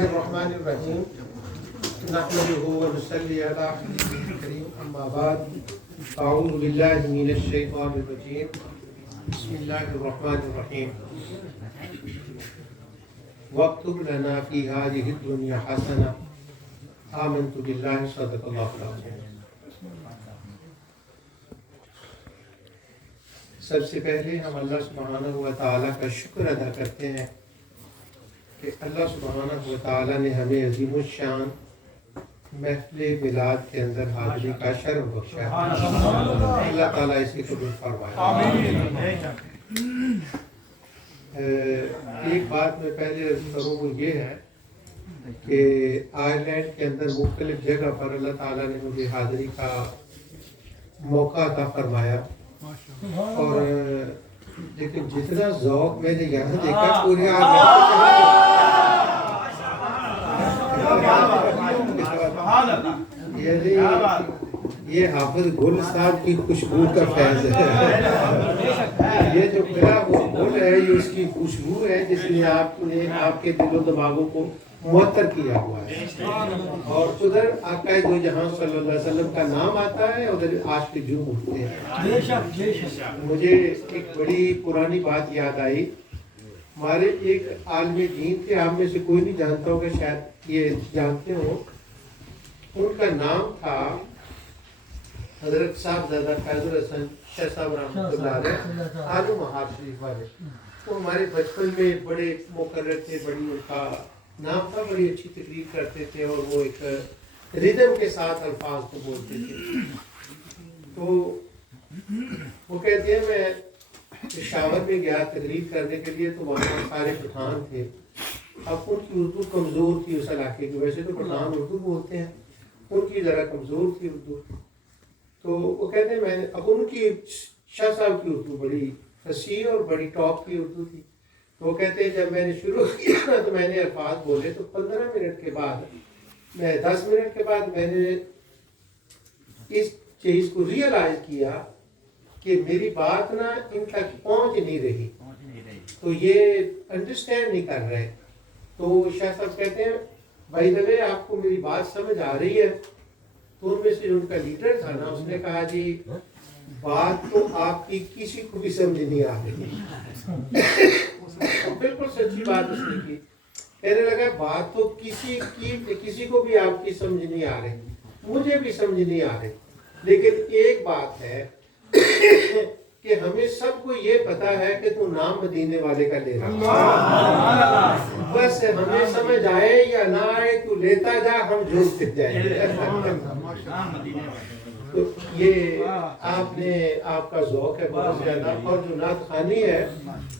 الرحمن الرحیم نحمده ونصلی علی حبیبہ الکریم اما بعد اعوذ باللہ من الشیطان الرجیم بسم اللہ الرحمن الرحیم واکتب لنا فی ہذہ الدنیا حسنہ آمنت باللہ صدق اللہ العظیم۔ سب سے پہلے ہم اللہ سبحانہ و تعالیٰ کا شکر ادا کرتے ہیں کہ اللہ سبحانہ و تعالیٰ نے ہمیں عظیم الشان محفل میلاد کے اندر حاضری کا شرف بخشا ہے۔ اللہ تعالیٰ اسی قبول فرمائے۔ ایک بات میں پہلے کروں وہ یہ ہے کہ آئرلینڈ کے اندر مختلف جگہ پر اللہ تعالیٰ نے مجھے حاضری کا موقع عطا فرمایا، اور لیکن جتنا ذوق میں نے یہاں دیکھا پورے یہ حافظ گل صاحب کی خوشبو کا فیض ہے۔ یہ جو میرا وہ گل ہے یہ اس کی خوشبو ہے جس نے آپ کے دل و دماغوں کو معطر کیا ہوا ہے، اور ادھر آقا دو جہاں صلی اللہ علیہ وسلم کا نام آتا ہے، ادھر عاشق جو اٹھتے ہیں۔ مجھے ایک بڑی پرانی بات یاد آئی۔ ہمارے ایک عالم دین تھے، آپ میں سے کوئی نہیں جانتا ہوگا، شاید یہ جانتے ہو، ان کا نام تھا حضرت صاحبزادہ فیض الحسن شاہ صاحب رحمۃ اللہ علیہ، آلو مہار شریف والے۔ وہ ہمارے بچپن میں بڑے مقرر تھے، بڑی ان کا نام تھا، بڑی اچھی تقریر کرتے تھے، اور وہ ایک ردم کے ساتھ الفاظ کو بولتے تھے۔ تو وہ کہتے ہیں میں پشاور میں گیا تقریر کرنے کے لیے، تو وہاں سارے پٹھان تھے۔ اب ان کی اردو کمزور تھی اس علاقے کی، ویسے تو پٹھان اردو بولتے ہیں، ان کی ذرا کمزور تھی اردو۔ تو وہ کہتے ہیں اب ان کی شاہ صاحب کی اردو بڑی فصیح اور بڑی ٹاپ کی اردو تھی۔ تو وہ کہتے ہیں جب میں نے شروع کیا تو میں نے الفاظ بولے، تو 15 منٹ کے بعد 10 منٹ کے بعد میں نے اس چیز کو ریئلائز کیا کہ میری بات نا ان تک پہنچ نہیں رہی، تو یہ انڈرسٹینڈ نہیں کر رہے۔ تو شاہ صاحب کہتے ہیں بھائی دلے آپ کو میری بات سمجھ آ رہی ہے؟ تو ان میں سے ان کا لیڈر تھا نا، اس نے کہا جی بات تو آپ کی کسی کو بھی سمجھ نہیں آ رہی۔ بالکل سچی بات اس نے کی۔ کہنے لگا بات تو کسی کو بھی آپ کی سمجھ نہیں آ رہی، مجھے بھی سمجھ نہیں آ رہی، لیکن ایک بات ہے کہ ہمیں سب کو یہ پتا ہے کہ تو نام مدینے والے کا لے رہا، بس ہمیں سمجھ آئے یا نہ آئے تو لیتا جا، ہم جھوٹ جائیں گے۔ تو یہ آپ کا ذوق ہے بہت زیادہ، اور جو نعت خوانی ہے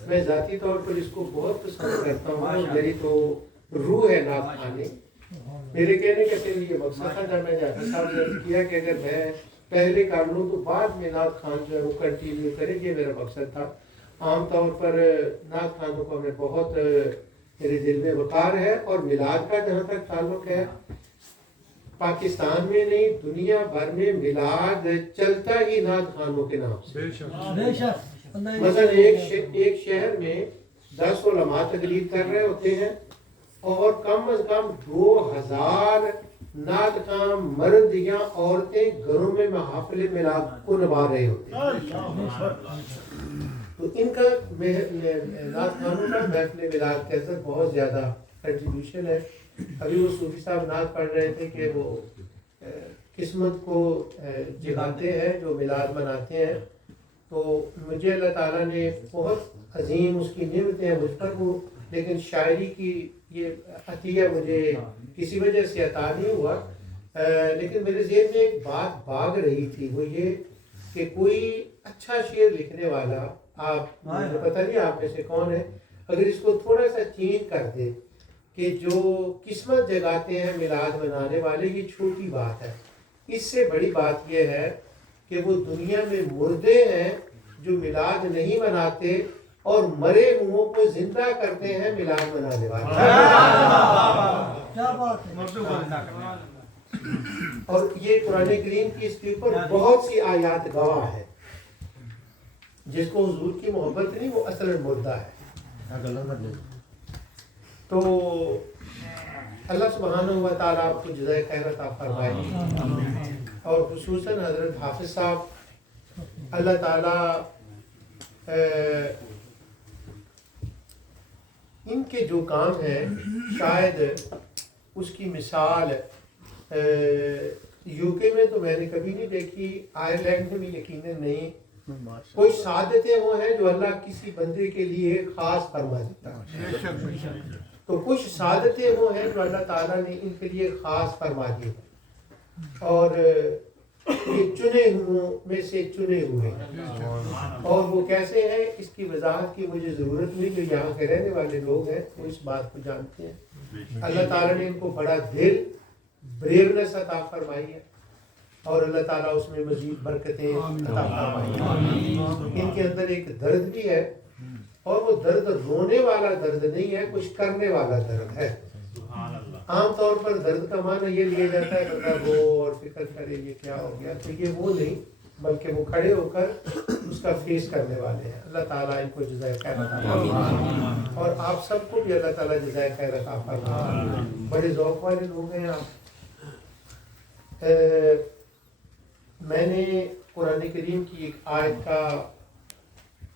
میں ذاتی طور پر اس کو بہت پسند کرتا ہوں، میری تو روح ہے نعت خوانی۔ میرے کہنے کا صرف یہ مقصد تھا، جب میں نے حافظ صاحب سے عرض کیا کہ اگر میں پہلے کر لوں تو بعد میں نعت خوان جو ہے وہ کنٹینیو کرے، یہ میرا مقصد تھا۔ عام طور پر نعت خوانوں کو ہمیں بہت میرے دل میں وقار ہے، اور میلاد کا جہاں تک تعلق ہے، پاکستان میں نہیں دنیا بھر میں میلاد چلتا ہی نعت خوانوں کے نام سے۔ مثلا ایک شہر میں 10 علماء تقریر کر رہے ہوتے ہیں، اور کم از کم 2000 نعت خوان مرد یا عورتیں گھروں میں محافل میلاد کو نبھا رہے ہوتے ہیں۔ تو ان کا نعت خوانوں کا محفل میلاد کے اندر بہت زیادہ کنٹریبیوشن ہے۔ ابھی وہ صوفی صاحب نعت پڑھ رہے تھے کہ وہ قسمت کو جگاتے ہیں جو میلاد مناتے ہیں، تو مجھے اللہ تعالیٰ نے بہت عظیم اس کی نعمتیں ہیں مجھ پر، وہ لیکن شاعری کی یہ عطیہ مجھے کسی وجہ سے عطا نہیں ہوا، لیکن میرے ذہن میں ایک بات بھاگ رہی تھی، وہ یہ کہ کوئی اچھا شعر لکھنے والا، آپ مجھے پتہ نہیں آپ میں سے کون ہے، اگر اس کو تھوڑا سا چینج کر دے کہ جو قسمت جگاتے ہیں میلاد منانے والے، یہ چھوٹی بات ہے، اس سے بڑی بات یہ ہے کہ وہ دنیا میں مردے ہیں جو میلاد نہیں مناتے، اور مرے ہوں کو زندہ کرتے ہیں میلاد منانے والے۔ اور یہ قرآن کریم کی اس کے اوپر بہت سی آیات گواہ ہے، جس کو حضور کی محبت نہیں وہ اصل مردہ ہے۔ تو اللہ سبحانہ و تعالیٰ آپ کو جزائے خیر عطا فرمائے، اور خصوصاً حضرت حافظ صاحب اللہ تعالیٰ ان کے جو کام ہیں شاید اس کی مثال یو کے میں تو میں نے کبھی نہیں دیکھی، آئرلینڈ میں بھی یقیناً نہیں، کوئی سعادتیں وہ ہیں جو اللہ کسی بندے کے لیے خاص فرما دیتا ہے، تو کچھ سعادتیں وہ ہیں جو اللہ تعالیٰ نے ان کے لیے خاص فرما دی، اور یہ چنے ہوں میں سے چنے ہوئے ہیں، اور وہ کیسے ہیں اس کی وضاحت کی مجھے ضرورت نہیں، جو یہاں کے رہنے والے لوگ ہیں وہ اس بات کو جانتے ہیں۔ اللہ تعالیٰ نے ان کو بڑا دل بریونس عطا فرمائی ہے، اور اللہ تعالیٰ اس میں مزید برکتیں عطا فرمائی ہے۔ ان کے اندر ایک درد بھی ہے، اور وہ درد رونے والا درد نہیں ہے، کچھ کرنے والا درد ہے۔ عام طور پر درد کا معنی یہ لیا جاتا ہے بندہ رو اور فکر کرے یہ کیا ہو گیا، تو یہ وہ نہیں، بلکہ وہ کھڑے ہو کر اس کا فیس کرنے والے ہیں۔ اللہ تعالیٰ ان کو جزائے خیر عطا فرمائے، اور آپ سب کو بھی اللہ تعالیٰ جزائے خیر عطا فرمائے۔ بڑے ذوق والے لوگ ہیں آپ۔ میں نے قرآن کریم کی ایک آیت کا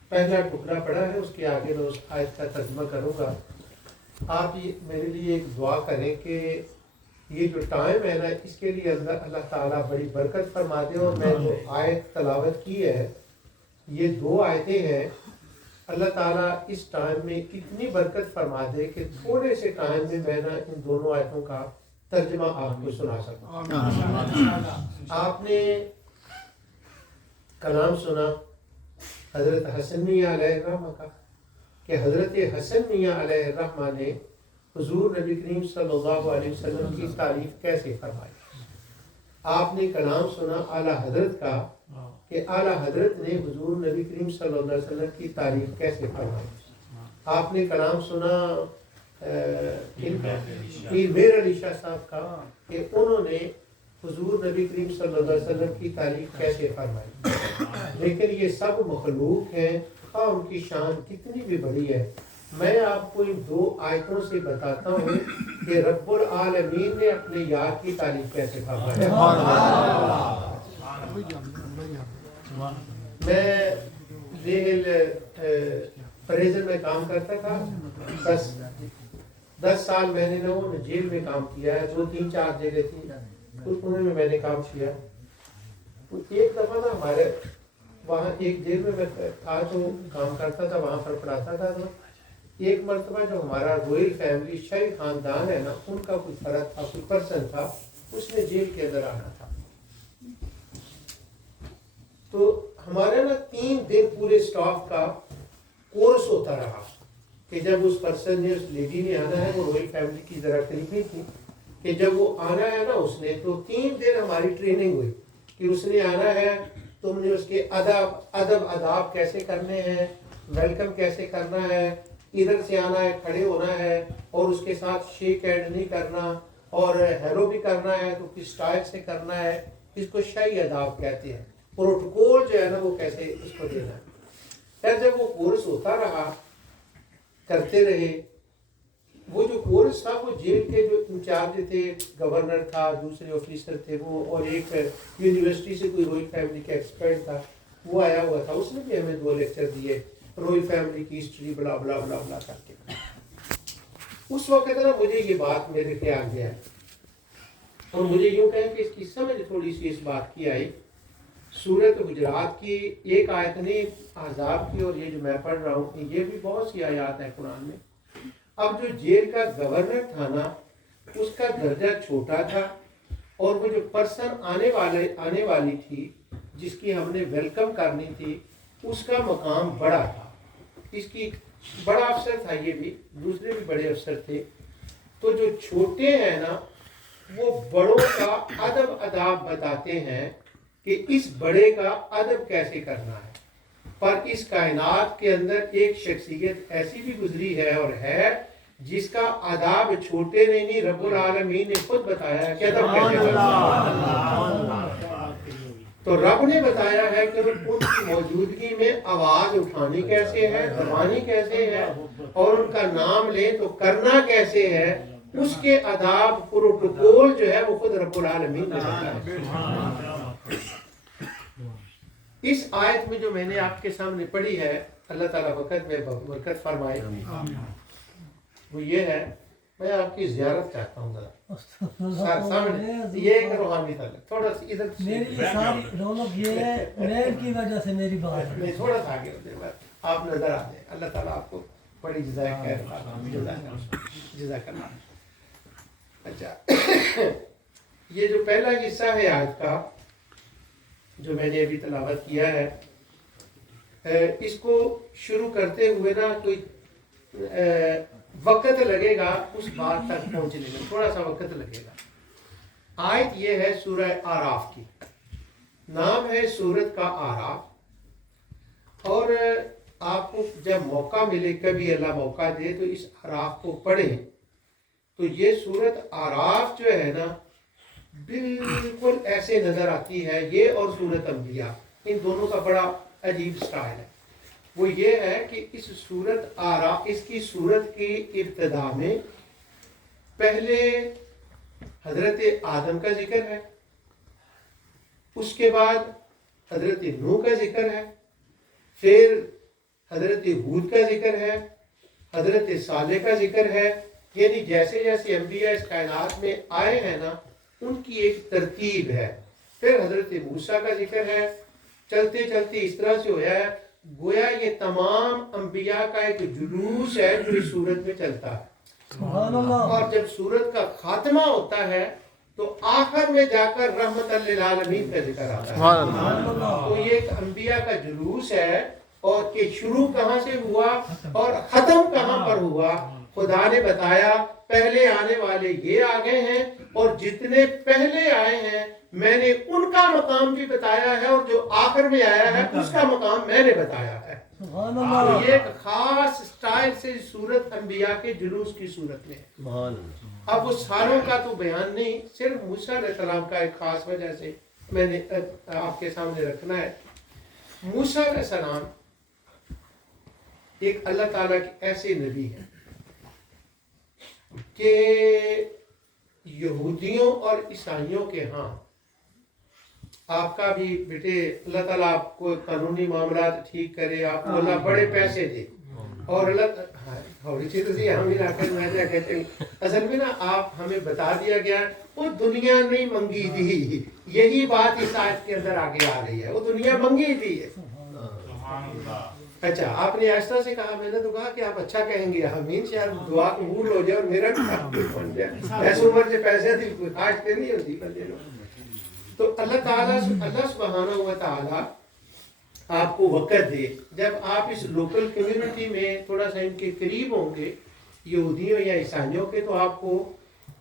پہلا ٹکڑا پڑھا ہے، اس کے آگے میں اس آیت کا ترجمہ کروں گا۔ آپ میرے لیے ایک دعا کریں کہ یہ جو ٹائم ہے نا اس کے لیے اللہ تعالیٰ بڑی برکت فرما دے، اور میں جو آیت تلاوت کی ہے یہ 2 آیتیں ہیں، اللہ تعالیٰ اس ٹائم میں اتنی برکت فرما دے کہ تھوڑے سے ٹائم میں میں نا ان دونوں آیتوں کا ترجمہ آپ کو سنا سکوں۔ آپ نے کلام سنا حضرت حسن میاں علیہ الرحمہ کا، کہ حضرت حسن میاں علیہ الرحمہ نے حضور نبی کریم صلی اللہ علیہ وسلم کی تعریف کیسے فرمائی۔ آپ نے کلام سنا اعلیٰ حضرت کا کہ اعلیٰ حضرت نے حضور نبی کریم صلی اللہ علیہ وسلم کی تعریف کیسے فرمائی۔ آپ نے کلام سنا پیر میر علی شاہ صاحب کا کہ انہوں نے حضور نبی کریم صلی اللہ علیہ وسلم کی تعریف کیسے فرمائی۔ لیکن یہ سب مخلوق ہیں، خواہ ان کی شان کتنی بھی بڑی ہے، میں آپ کو ان 2 آیتوں سے بتاتا ہوں کہ رب العالمین نے اپنے یار کی تعریف کیسے فرمائی۔ میں ذیل پریزن میں کام کرتا تھا، 10 سال میں نے جیل میں کام کیا ہے، 2 3 4 جگہ تھی، انہوں میں میں نے کام کیا۔ ایک دفعہ نا ہمارے وہاں ایک جیل میں تھا تو کام کرتا تھا، وہاں پر پڑھاتا تھا، تو ایک مرتبہ جو ہمارا رویل فیملی شاہی خاندان ہے نا ان کا کوئی فرق تھا، کوئی پرسن تھا، اس نے جیل کے اندر آنا تھا، تو ہمارا نا 3 دن پورے سٹاف کا کورس ہوتا رہا کہ جب اس پرسن نے، اس لیڈی نے آنا ہے، وہ رویل فیملی کی ذرا قریبی تھی، کہ جب وہ آنا ہے نا اس نے، تو 3 دن ہماری ٹریننگ ہوئی کہ اس نے آنا ہے، تم نے اس کے ادب آداب کیسے کرنے ہیں، ویلکم کیسے کرنا ہے، ادھر سے آنا ہے، کھڑے ہونا ہے، اور اس کے ساتھ شیک ہینڈ نہیں کرنا، اور ہیلو بھی کرنا ہے تو کس سٹائل سے کرنا ہے، اس کو شاہی آداب کہتے ہیں، پروٹوکول جو ہے نا وہ کیسے اس کو دینا ہے۔ پھر جب وہ کورس ہوتا رہا، کرتے رہے، وہ جو کورس تھا وہ جیل کے جو انچارج تھے، گورنر تھا، دوسرے آفیسر تھے وہ، اور ایک یونیورسٹی سے کوئی رویل فیملی کا ایکسپرٹ تھا، وہ آیا ہوا تھا، اس نے بھی ہمیں 2 لیکچر دیے رویل فیملی کی ہسٹری بلا بلا بلا بلا کر کے۔ اس وقت نا مجھے یہ بات میرے خیال میں آئی، اور مجھے یوں کہیں کہ اس کی سمجھ تھوڑی سی اس بات کی آئی۔ سورۃ حجرات کی ایک آیت نے احزاب کی، اور یہ جو میں پڑھ رہا ہوں یہ بھی بہت سی آیات ہیں قرآن میں۔ اب جو جیل کا گورنر تھا نا اس کا درجہ چھوٹا تھا، اور وہ جو پرسن آنے والی تھی جس کی ہم نے ویلکم کرنی تھی اس کا مقام بڑا تھا، اس کی بڑا افسر تھا، یہ بھی دوسرے بھی بڑے افسر تھے، تو جو چھوٹے ہیں نا وہ بڑوں کا ادب آداب بتاتے ہیں کہ اس بڑے کا ادب کیسے کرنا ہے۔ پر اس کائنات کے اندر ایک شخصیت ایسی بھی گزری ہے اور ہے جس کا آداب چھوٹے نے نہیں، رب العالمین نے خود بتایا ہے کہ ادب کیسے کرنا ہے۔ تو رب نے بتایا ہے کہ ان کی موجودگی میں آواز اٹھانی کیسے ہے، دبانی کیسے ہے، اور ان کا نام لیں تو کرنا کیسے ہے، اس کے آداب پروٹوکول جو ہے وہ خود رب العالمین نے بتایا ہے۔ اس آیت میں جو میں نے آپ کے سامنے پڑھی ہے، اللہ تعالیٰ وقت میں برکت فرمائے، وہ یہ ہے، میں آپ کی زیارت چاہتا ہوں ذرا سامنے، یہ ایک روحانی تعلق، تھوڑا سا ادھر میری ساری رونق یہ ہے نیل کی وجہ سے میری بات ہے، میں تھوڑا سا آگے ہوتے ہیں، آپ نظر آ جائیں، اللہ تعالیٰ آپ کو بڑی جزائے خیر جزاک اللہ۔ اچھا، یہ جو پہلا حصہ ہے آیت کا جو میں نے ابھی تلاوت کیا ہے، اس کو شروع کرتے ہوئے نا کوئی وقت لگے گا اس بات تک پہنچنے میں، تھوڑا سا وقت لگے گا۔ آیت یہ ہے سورہ آراف کی، نام ہے سورت کا آراف، اور آپ کو جب موقع ملے، کبھی اللہ موقع دے تو اس آراف کو پڑھیں، تو یہ سورت آراف جو ہے نا بالکل ایسے نظر آتی ہے، یہ اور سورت انبیاء، ان دونوں کا بڑا عجیب سٹائل ہے۔ وہ یہ ہے کہ اس سورت آراف، اس کی سورت کی ابتدا میں پہلے حضرت آدم کا ذکر ہے، اس کے بعد حضرت نوح کا ذکر ہے، پھر حضرت ہود کا ذکر ہے، حضرت صالح کا ذکر ہے، یعنی جیسے جیسے انبیاء اس کائنات میں آئے ہیں نا ان کی ایک ترتیب ہے۔ پھر حضرت موسیٰ کا ذکر ہے، چلتے چلتے اس طرح سے ہوا ہے گویا یہ تمام انبیاء کا ایک جلوس ہے جو اس سورت میں چلتا ہے۔ سبحان اللہ۔ اور جب سورت کا خاتمہ ہوتا ہے تو آخر میں جا کر رحمت للعالمین کا ذکر آتا ہے۔ تو یہ ایک انبیاء کا جلوس ہے، اور کہ شروع کہاں سے ہوا اور ختم کہاں پر ہوا خدا نے بتایا۔ پہلے آنے والے یہ آگے ہیں، اور جتنے پہلے آئے ہیں میں نے ان کا مقام بھی بتایا ہے، اور جو آخر میں آیا ہے اس کا مقام میں نے بتایا ہے۔ سبحان تو اللہ۔ یہ ایک خاص سٹائل سے سورت انبیاء کے جلوس کی صورت میں ہے۔ اب وہ ساروں کا تو بیان نہیں، صرف موسیٰ علیہ السلام کا ایک خاص وجہ سے میں نے آپ کے سامنے رکھنا ہے۔ موسیٰ علیہ السلام ایک اللہ تعالیٰ کے ایسے نبی ہیں کہ یہودیوں اور عیسائیوں کے ہاں، آپ کا بھی بیٹے اللہ تعالیٰ آپ کو قانونی معاملات ٹھیک کرے، آپ کو اللہ بڑے پیسے دے، اور اللہ تھوڑی سی تو ہم ہی کہتے ہیں اصل میں نا آپ ہمیں بتا دیا گیا وہ دنیا نہیں منگی تھی، یہی بات اس آیت کے اندر آگے آ رہی ہے، وہ دنیا منگی تھی۔ اچھا، آپ نے آہستہ سے کہا، میں نے تو کہا کہ آپ اچھا کہیں گے، آمین، شاید دعا قبول ہو جائے اور میرا کام بن جائے، ایسے عمر سے پیسے دل کوئی خواہش پہ نہیں ہوتی بندے لوگ۔ تو اللہ تعالیٰ اللہ سبحانہ و تعالیٰ آپ کو وقت دے، جب آپ اس لوکل کمیونٹی میں تھوڑا سا ان کے قریب ہوں گے، یہودیوں یا عیسائیوں کے، تو آپ کو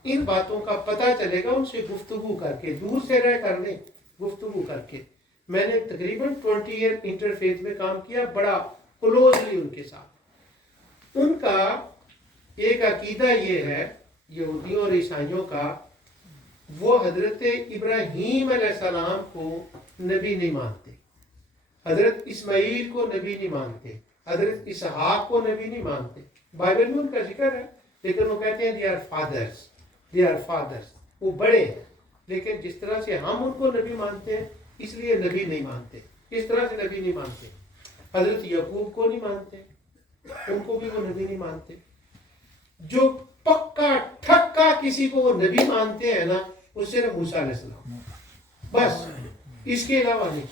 ان باتوں کا پتہ چلے گا، ان سے گفتگو کر کے، دور سے رہ کر نہیں، گفتگو کر کے۔ میں نے تقریباً 20 ایئر انٹرفیتھ میں کام کیا، بڑا کلوزلی ان کے ساتھ۔ ان کا ایک عقیدہ یہ ہے یہودیوں اور عیسائیوں کا، وہ حضرت ابراہیم علیہ السلام کو نبی نہیں مانتے، حضرت اسماعیل کو نبی نہیں مانتے، حضرت اسحاق کو نبی نہیں مانتے۔ بائبل میں ان کا ذکر ہے، لیکن وہ کہتے ہیں they are fathers، وہ بڑے ہیں، لیکن جس طرح سے ہم ان کو نبی مانتے ہیں اس لیے نبی نہیں مانتے، اس طرح سے نبی نہیں مانتے۔ حضرت یعقوب کو نہیں مانتے، ان کو بھی وہ نبی نہیں مانتے۔ جو پکا ٹھکا کسی کو وہ نبی مانتے ہیں نا، وہ صرف موسیٰ علیہ السلام، بس، اس کے علاوہ نہیں۔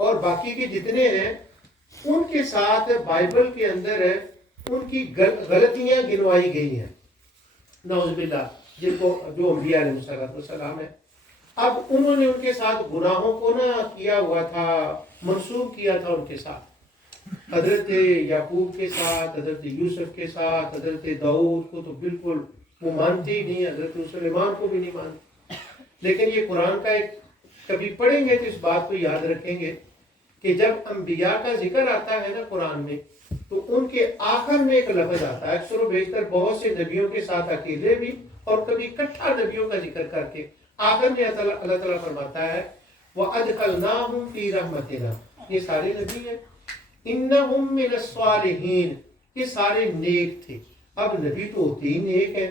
اور باقی کے جتنے ہیں ان کے ساتھ بائبل کے اندر ان کی غلطیاں گنوائی گئی ہیں، نعوذ باللہ، جن کو جو انبیاء علیہ السلام ہے۔ اب انہوں نے ان کے ساتھ گناہوں کو نہ کیا ہوا تھا، منسوخ کیا تھا ان کے ساتھ، حضرت یعقوب کے ساتھ، حضرت یوسف کے ساتھ، حضرت داؤد کو تو بالکل وہ مانتے ہی نہیں، حضرت سلیمان کو بھی نہیں مانتے۔ لیکن یہ قرآن کا ایک، کبھی پڑھیں گے تو اس بات کو یاد رکھیں گے کہ جب انبیاء کا ذکر آتا ہے نا قرآن میں، تو ان کے آخر میں ایک لفظ آتا ہے، اکثر و بیشتر بہت سے نبیوں کے ساتھ اکیلے بھی، اور کبھی اکٹھا نبیوں کا ذکر کر کے آخر میں اللہ تعالیٰ فرماتا ہے وَأَدْخَلْنَاهُمْ فِي رَحْمَتِنَا، یہ سارے نبی ہیں، إِنَّهُمْ مِنَ الصَّالِحِينَ، یہ سارے نیک تھے۔ اب نبی تو ہوتے ہی نیک ہیں،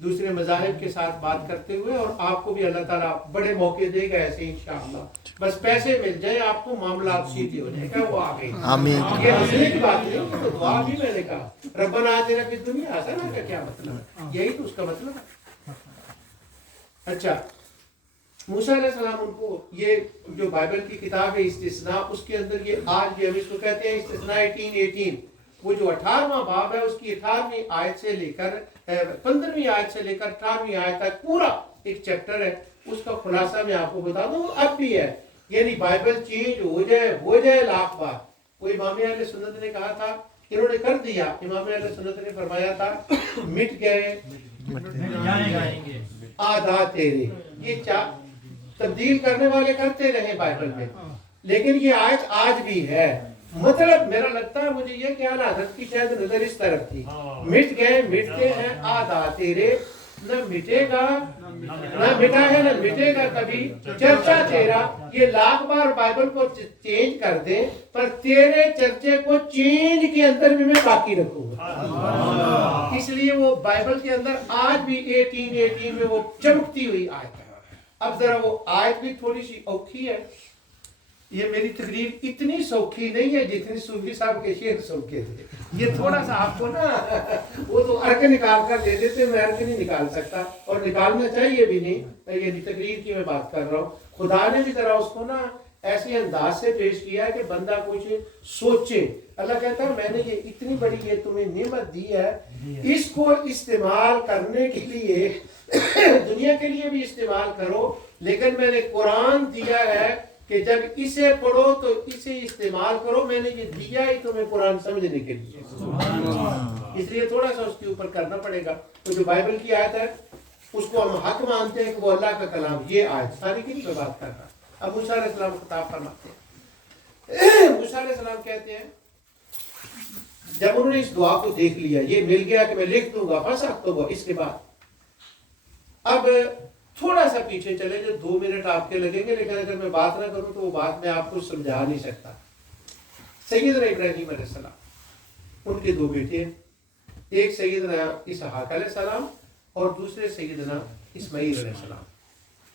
دوسرے مذاہب کے ساتھ بات کرتے ہوئے، اور آپ کو بھی اللہ تعالیٰ بڑے موقع دے گا ایسے انشاءاللہ. بس پیسے مل جائیں آپ کو، معاملات سیدھے ہو جائے گا. وہ آگے آمین. یہ ہنسنے کی بات نہیں، تو دعا بھی میں نے کہا ربنا آتنا فی الدنیا حسنہ کا کیا مطلب ہے؟ یہی تو اس کا مطلب ہے. اچھا، موسیٰ علیہ السلام ان کو یہ جو بائبل کی کتاب ہے استثناء، اس کے اندر یہ آج بھی ہم اس کو کہتے ہیں استثناء 18 وہ جو 18واں باب ہے اس کی 18ویں آیت سے لے کر 15ویں آیت سے لے کر 18ویں آیت تک پورا ایک چیپٹر ہے. اس کا خلاصہ میں آپ کو بتا دوں اب بھی ہے. یعنی بائبل چینج ہو جائے لاکھ بار. وہ امام اہل سنت نے کہا تھا، انہوں نے کر دیا. امام اہل سنت نے فرمایا تھا مٹ گئے آدھا تیرے. یہ تبدیل کرنے والے کرتے رہے بائبل میں، لیکن یہ آیت آج بھی ہے. مطلب میرا لگتا ہے مجھے یہ کہ اعلیٰ حضرت کی شاید نظر اس طرف تھی. مٹ گئے مٹتے ہیں آدھا تیرے، نہ مٹے گا نہ مٹا ہے نہ مٹے گا کبھی چرچا تیرا. یہ لاکھ بار بائبل کو چینج کر دیں پر تیرے چرچے کو چینج کے اندر بھی میں باقی رکھوں گا. اس لیے وہ بائبل کے اندر آج بھی 18 میں وہ چمکتی ہوئی آیت ہے. اب ذرا وہ آیت بھی تھوڑی سی اوکھی ہے. یہ میری تقریر اتنی سوکھی نہیں ہے جتنی صوفی صاحب کے شعر سوکھے تھے. یہ تھوڑا سا آپ کو نا وہ تو ارک نکال کر دے دیتے، میں ارک نہیں نکال سکتا اور نکالنا چاہیے بھی نہیں. یہ تقریر کی میں بات کر رہا ہوں. خدا نے بھی ذرا اس کو نا ایسے انداز سے پیش کیا ہے کہ بندہ کچھ سوچے. اللہ کہتا ہے میں نے یہ اتنی بڑی یہ تمہیں نعمت دی ہے، اس کو استعمال کرنے کے لیے دنیا کے لیے بھی استعمال کرو، لیکن میں نے قرآن دیا ہے کہ جب اسے پڑھو تو اسے استعمال کرو. میں نے یہ دیا ہی تمہیں قرآن سمجھنے کے لیے. اس لیے تھوڑا سا اس کے اوپر کرنا پڑے گا. تو جو بائبل کی آیت ہے اس کو ہم حق مانتے ہیں کہ وہ اللہ کا کلام. یہ آیت ساری کی میں بات کر رہا. اب موسیٰ علیہ السلام خطاب فرماتے ہیں. موسیٰ علیہ السلام کہتے ہیں جب انہوں نے اس دعا کو دیکھ لیا، یہ مل گیا کہ میں لکھ دوں گا بس اب تو وہ اس کے بعد اب تھوڑا سا پیچھے چلے جو 2 منٹ آپ کے لگیں گے، لیکن اگر میں بات نہ کروں تو وہ بات میں آپ کو سمجھا نہیں سکتا. سیدنا ابراہیم علیہ السلام، ان کے 2 بیٹے ہیں. ایک سیدنا اسحاق علیہ السلام اور دوسرے سیدنا اسماعیل علیہ السلام.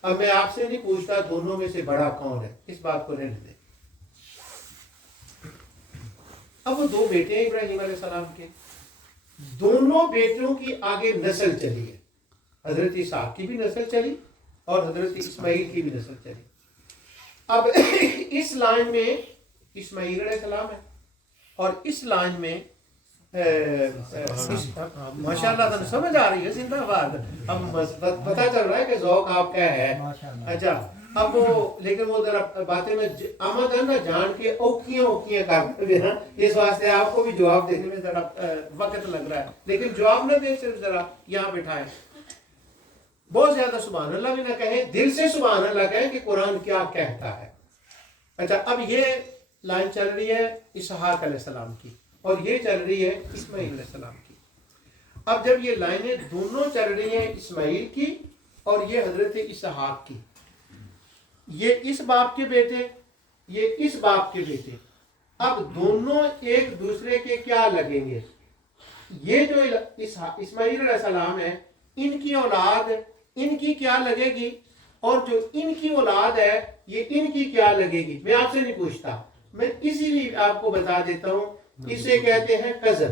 اب میں آپ سے نہیں پوچھتا دونوں میں سے بڑا کون ہے، اس بات کو رہنے دیں. اب وہ 2 بیٹے ہیں ابراہیم علیہ السلام کے. دونوں بیٹوں کی آگے نسل چلی ہے. حضرت اسحاق کی بھی نسل چلی اور حضرت اسماعیل کی بھی نسل چلی. اب اس لائن میں اسماعیل علیہ السلام ہے اور اس لائن میں ماشاءاللہ سمجھ آ رہی ہے، زندہ باد. اب پتہ چل رہا ہے کہ ذوق آپ کا ہے. اچھا اب وہ لیکن وہ ذرا باتیں میں آمد نہ جان کے اوکھیاں کرتے ہوئے نا، اس واسطے آپ کو بھی جواب دینے میں ذرا وقت لگ رہا ہے، لیکن جواب نہ دیں، صرف ذرا یہاں بٹھائیں. بہت زیادہ سبحان اللہ بھی نہ کہیں، دل سے سبحان اللہ کہیں کہ قرآن کیا کہتا ہے. اچھا اب یہ لائن چل رہی ہے اسحاق علیہ السلام کی اور یہ چل رہی ہے اسماعیل علیہ السلام کی. اب جب یہ لائنیں دونوں چل رہی ہیں اسماعیل کی اور یہ حضرت اسحاق کی، یہ اس باپ کے بیٹے، یہ اس باپ کے بیٹے، اب دونوں ایک دوسرے کے کیا لگیں گے؟ یہ جو اسماعیل علیہ السلام ہے ان کی اولاد ان کی کیا لگے گی، اور جو ان کی اولاد ہے یہ ان کی کیا لگے گی. میں آپ سے نہیں پوچھتا، میں اسی لیے آپ کو بتا دیتا ہوں. اسے کہتے ہیں کزن.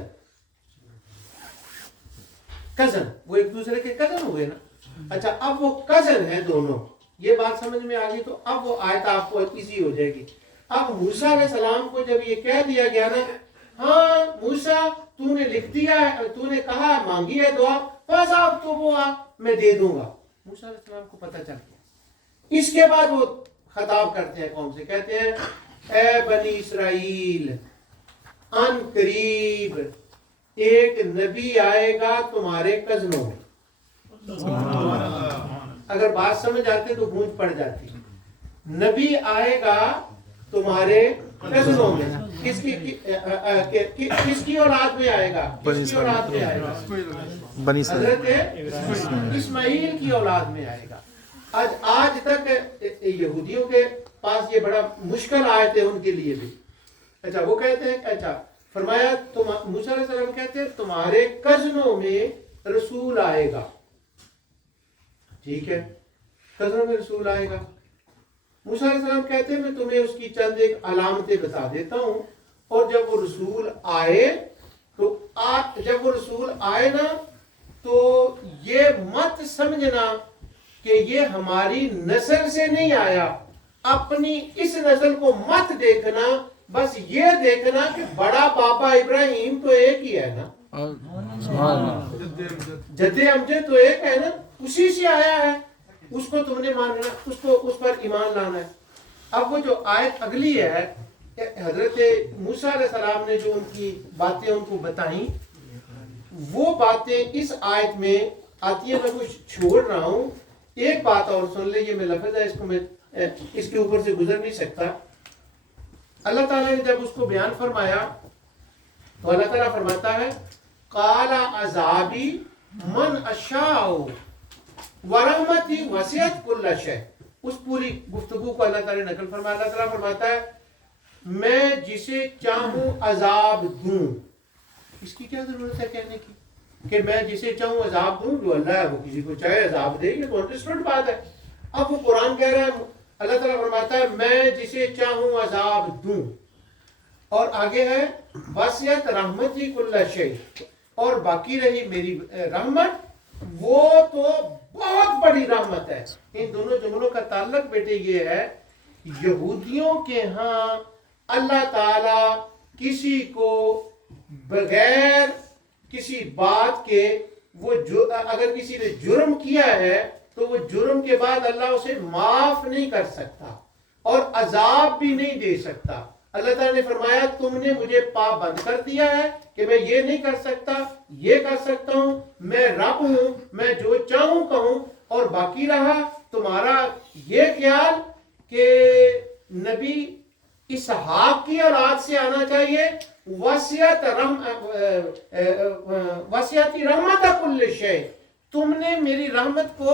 کزن وہ ایک دوسرے کے کزن ہوئے نا. اچھا اب وہ کزن ہیں دونوں، یہ بات سمجھ میں آ گئی تو اب وہ آیت آپ کو ایزی ہو جائے گی. اب موسیٰ علیہ السلام کو جب یہ کہہ دیا گیا نا، ہاں موسیٰ تو نے لکھ دیا ہے، تو نے کہا مانگی ہے دعا، بس اب تو وہ میں دے دوں گا. موسیٰ علیہ السلام کو پتہ چل گیا. اس کے بعد وہ خطاب کرتے ہیں قوم سے، کہتے ہیں اے بنی اسرائیل، ان قریب ایک نبی آئے گا تمہارے کزنوں میں. اگر بات سمجھ آتے تو گونج پڑ جاتی. نبی آئے گا تمہارے کزنوں میں. کس کی اولاد میں آئے گا؟ کس کی اولاد میں آئے گا؟ حضرت اسماعیل کی اولاد میں آئے گا. آج تک یہودیوں کے پاس یہ بڑا مشکل آیت ہے ان کے لیے بھی. اچھا وہ کہتے ہیں، اچھا فرمایا موسیٰ علیہ السلام کہتے ہیں تمہارے کزنوں میں رسول آئے گا. ٹھیک ہے، 15ویں رسول آئے گا. موسیٰ علیہ السلام کہتے ہیں میں تمہیں اس کی چند ایک علامتیں بتا دیتا ہوں، اور جب وہ رسول آئے تو جب وہ رسول آئے نا تو یہ مت سمجھنا کہ یہ ہماری نسل سے نہیں آیا، اپنی اس نسل کو مت دیکھنا، بس یہ دیکھنا کہ بڑا بابا ابراہیم تو ایک ہی ہے نا، جد امجد تو ایک ہے نا، اسی سے آیا ہے، اس کو تم نے ماننا، اس پر ایمان لانا ہے. اب وہ جو آیت اگلی ہے، حضرت موسیٰ علیہ السلام نے جو ان کی باتیں ان کو بتائیں، وہ باتیں اس آیت میں آتی ہیں. میں کچھ چھوڑ رہا ہوں، ایک بات اور سن لیں، یہ میں لفظ ہے، اس کو میں اس کے اوپر سے گزر نہیں سکتا. اللہ تعالیٰ نے جب اس کو بیان فرمایا تو اللہ تعالیٰ فرماتا ہے قال عذابی من اشاء ورحمتی وسعت کل شیء. اس پوری گفتگو کو اللہ تعالیٰ نے نقل فرمایا. اللہ تعالیٰ فرماتا ہے میں جسے چاہوں عذاب دوں. اس کی کیا ضرورت ہے کہنے کی کہ میں جسے چاہوں عذاب دوں؟ جو اللہ ہے وہ کسی کو چاہے عذاب دے، یہ تو انڈرسٹوڈ بات ہے. اب وہ قرآن کہہ رہا ہے، اللہ تعالیٰ فرماتا ہے میں جسے چاہوں عذاب دوں، اور آگے ہے وسعت رحمتی کل شیء، اور باقی رہی میری رحمت، وہ تو بہت بڑی رحمت ہے. ان دونوں جملوں کا تعلق بیٹے یہ ہے، یہودیوں کے ہاں اللہ تعالیٰ کسی کو بغیر کسی بات کے، وہ اگر کسی نے جرم کیا ہے تو وہ جرم کے بعد اللہ اسے معاف نہیں کر سکتا اور عذاب بھی نہیں دے سکتا. اللہ تعالیٰ نے فرمایا تم نے مجھے پابند کر دیا ہے کہ میں یہ نہیں کر سکتا، یہ کر سکتا ہوں، میں رب ہوں، میں جو چاہوں کہوں. اور باقی رہا تمہارا یہ خیال کہ نبی اسحاق کی اولاد سے آنا چاہیے، وسعتی رحمت کل شیء، تم نے میری رحمت کو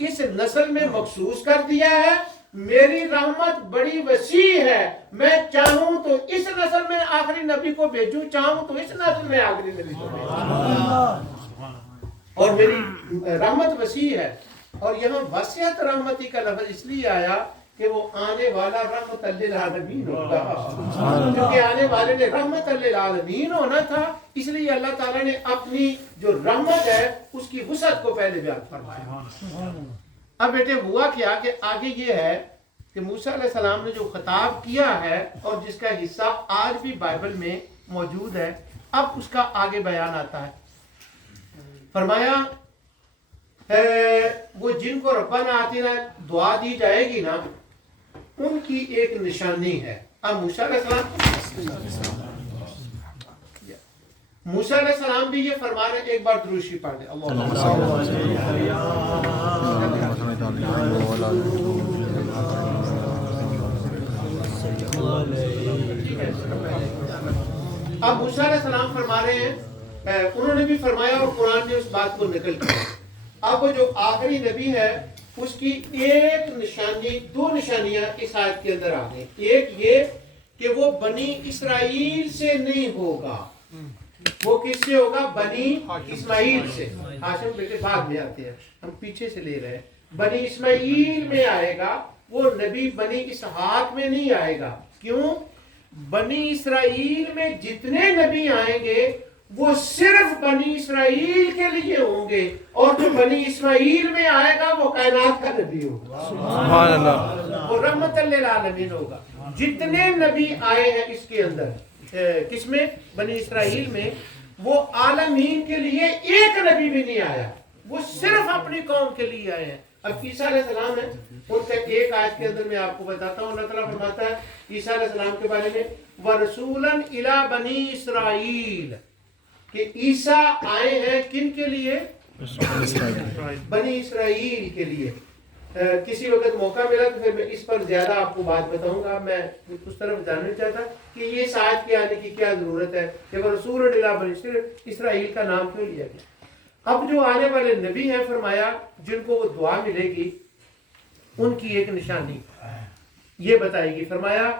اس نسل میں مخصوص کر دیا ہے. میری رحمت بڑی وسیع ہے، میں چاہوں تو اس نسل میں آخری نبی کو بھیجوں، چاہوں تو اس نسل میں آخری نبی کو بھیجوں، اور میری رحمت وسیع ہے. اور یہاں وسعت رحمتی کا لفظ اس لیے آیا کہ وہ آنے والا رحمت للعالمین ہوگا، کیونکہ آنے والے نے رحمت للعالمین ہونا تھا، اس لیے اللہ تعالیٰ نے اپنی جو رحمت ہے اس کی وسعت کو پہلے بیان فرمایا. اب بیٹے ہوا کیا کہ آگے یہ ہے کہ موسیٰ علیہ السلام نے جو خطاب کیا ہے اور جس کا حصہ آج بھی بائبل میں موجود ہے، اب اس کا آگے بیان آتا ہے. فرمایا وہ جن کو ربنا آتینا دعا دی جائے گی نا، ان کی ایک نشانی ہے. اب موسیٰ علیہ السلام بھی یہ فرما رہے ہیں. ایک بار درود شریف پڑھ لیں. اب موسیٰ علیہ السلام فرما رہے ہیں، انہوں نے بھی فرمایا اور قرآن نے اس بات کو نقل کیا. اب وہ جو آخری نبی ہے اس کی ایک نشانی، دو نشانیاں اس آیت کے اندر آ گئی. ایک یہ کہ وہ بنی اسرائیل سے نہیں ہوگا. وہ کس سے ہوگا؟ بنی اسماعیل سے. ہاشم بیٹے بعد میں آتے ہیں، ہم پیچھے سے لے رہے ہیں. بنی اسماعیل میں آئے گا، وہ نبی بنی اسحاق میں نہیں آئے گا. کیوں؟ بنی اسرائیل میں جتنے نبی آئیں گے وہ صرف بنی اسرائیل کے لیے ہوں گے، اور جو بنی اسماعیل میں آئے گا وہ کائنات کا نبی ہوگا. سبحان اللہ. وہ رحمت للعالمین ہوگا. جتنے نبی آئے ہیں اس کے اندر، کس میں؟ بنی اسرائیل میں، وہ عالمین کے لیے ایک نبی بھی نہیں آیا، وہ صرف اپنی قوم کے لیے آئے ہیں. اب عیسیٰ علیہ السلام ہے، ان کا ایک آیت کے اندر میں آپ کو بتاتا ہوں. اللہ تعالیٰ فرماتا ہے عیسیٰ علیہ السلام کے بارے میں وَرَسُولًا إِلَىٰ بَنِي إِسْرَائِيلَ، کہ عیسیٰ آئے ہیں کن کے لیے؟ بنی اسرائیل کے لیے. کسی وقت موقع ملا تو پھر میں اس پر زیادہ آپ کو بات بتاؤں گا. میں اس طرف جاننا چاہتا کہ یہ اس آیت کے آنے کی کیا ضرورت ہے کہ وَرَسُولًا إِلَىٰ بَنِي اسرائیل کا نام کیوں لیا گیا. اب جو آنے والے نبی ہیں فرمایا جن کو وہ دعا ملے گی، ان کی ایک نشانی یہ بتائے گی. فرمایا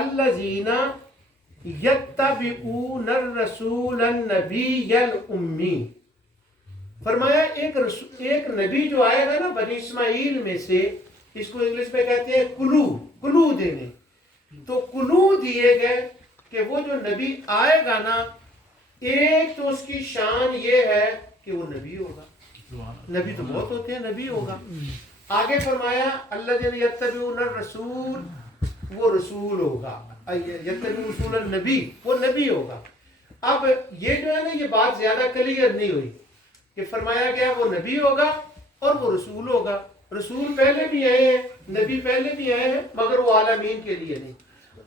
الذین یتبعون الرسول النبی الامی، فرمایا ایک نبی جو آئے گا نا بنی اسماعیل میں سے، اس کو انگلش میں کہتے ہیں کلو دینے، تو کلو دیے گئے کہ وہ جو نبی آئے گا نا، ایک تو اس کی شان یہ ہے کہ وہ نبی ہوگا. نبی تو بہت ہوتے ہیں، نبی ہوگا. آگے فرمایا الذین یتبعون الرسول، وہ رسول ہوگا. یتبعون رسول النبی، وہ نبی ہوگا. اب یہ جو ہے نا، یہ بات زیادہ کلیئر نہیں ہوئی کہ فرمایا گیا وہ نبی ہوگا اور وہ رسول ہوگا. رسول پہلے بھی آئے ہیں، نبی پہلے بھی آئے ہیں، مگر وہ عالمین کے لیے نہیں.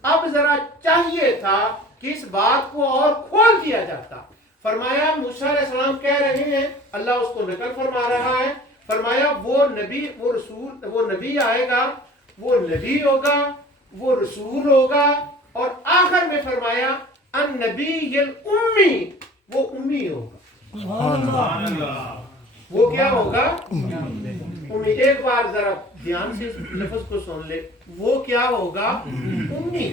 اب ذرا چاہیے تھا کہ اس بات کو اور کھول دیا جاتا. فرمایا موسیٰ علیہ السلام کہہ رہے ہیں، اللہ اس کو نقل فرما رہا ہے، فرمایا وہ نبی، وہ رسول، وہ نبی آئے گا، وہ نبی ہوگا، وہ رسول ہوگا، اور آخر میں فرمایا النبی الامی، وہ امی ہوگا. سبحان اللہ. وہ کیا ہوگا؟ امی. ایک بار ذرا دھیان سے اس لفظ کو سن لے، وہ کیا ہوگا؟ امی.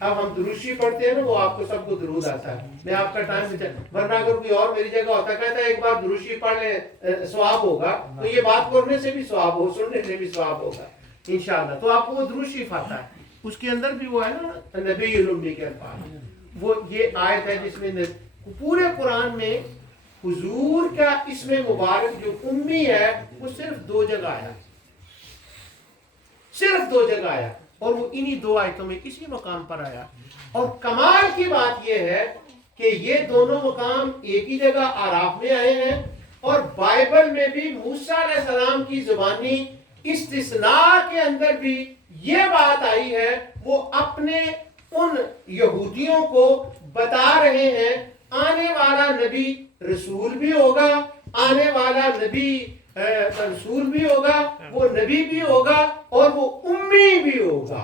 اب ہم دروشی پڑھتے ہیں نا، وہ آپ کو سب کو درود آتا ہے. میں آپ کا ٹائم بچا، ورنہ اگر کوئی اور میری جگہ ہوتا کہتا ہے ایک بار دروشی پڑھ لیں ثواب ہوگا، تو یہ بات کرنے سے بھی ثواب ہو، سننے سے بھی ثواب ہوگا انشاءاللہ. تو آپ کو وہ دروشی آتا ہے، اس کے اندر بھی وہ ہے نا نبی الامی کے الفاظ. وہ یہ آیت ہے جس میں پورے قرآن میں حضور کا اسم مبارک جو امی ہے وہ صرف 2 جگہ آیا، صرف 2 جگہ آیا، اور وہ انہی 2 آیتوں میں کسی مقام پر آیا. اور کمال کی بات یہ ہے کہ یہ دونوں مقام ایک ہی جگہ اعراف میں آئے ہیں، اور بائبل میں بھی موسیٰ علیہ السلام کی زبانی استثناء کے اندر بھی یہ بات آئی ہے. وہ اپنے ان یہودیوں کو بتا رہے ہیں آنے والا نبی رسول بھی ہوگا، آنے والا نبی رسول بھی ہوگا، وہ نبی بھی ہوگا، اور وہ امی بھی ہوگا.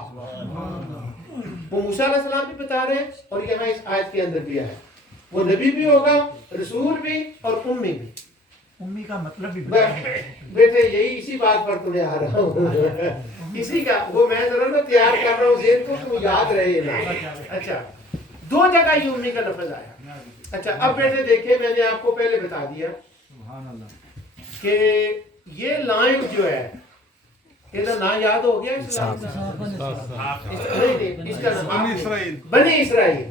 وہ موسیٰ علیہ السلام بھی بتا رہے ہیں، اور یہاں اس آیت کے اندر بھی ہے وہ نبی بھی ہوگا، رسول بھی، اور امی بھی. امی کا مطلب بھی بیٹے یہی اسی بات پر تمہیں آ رہا ہوں، اسی کا وہ میں ذرا نا تیار کر رہا ہوں ذہن کو، تم یاد رہے نا. اچھا 2 جگہ یہ امی کا لفظ آیا. اچھا اب بیٹے دیکھیں، میں نے آپ کو پہلے بتا دیا کہ یہ لائن جو ہے، یہ نام یاد ہو گیا اس لائن کا؟ نہیں، اس کا نام بنی اسرائیل.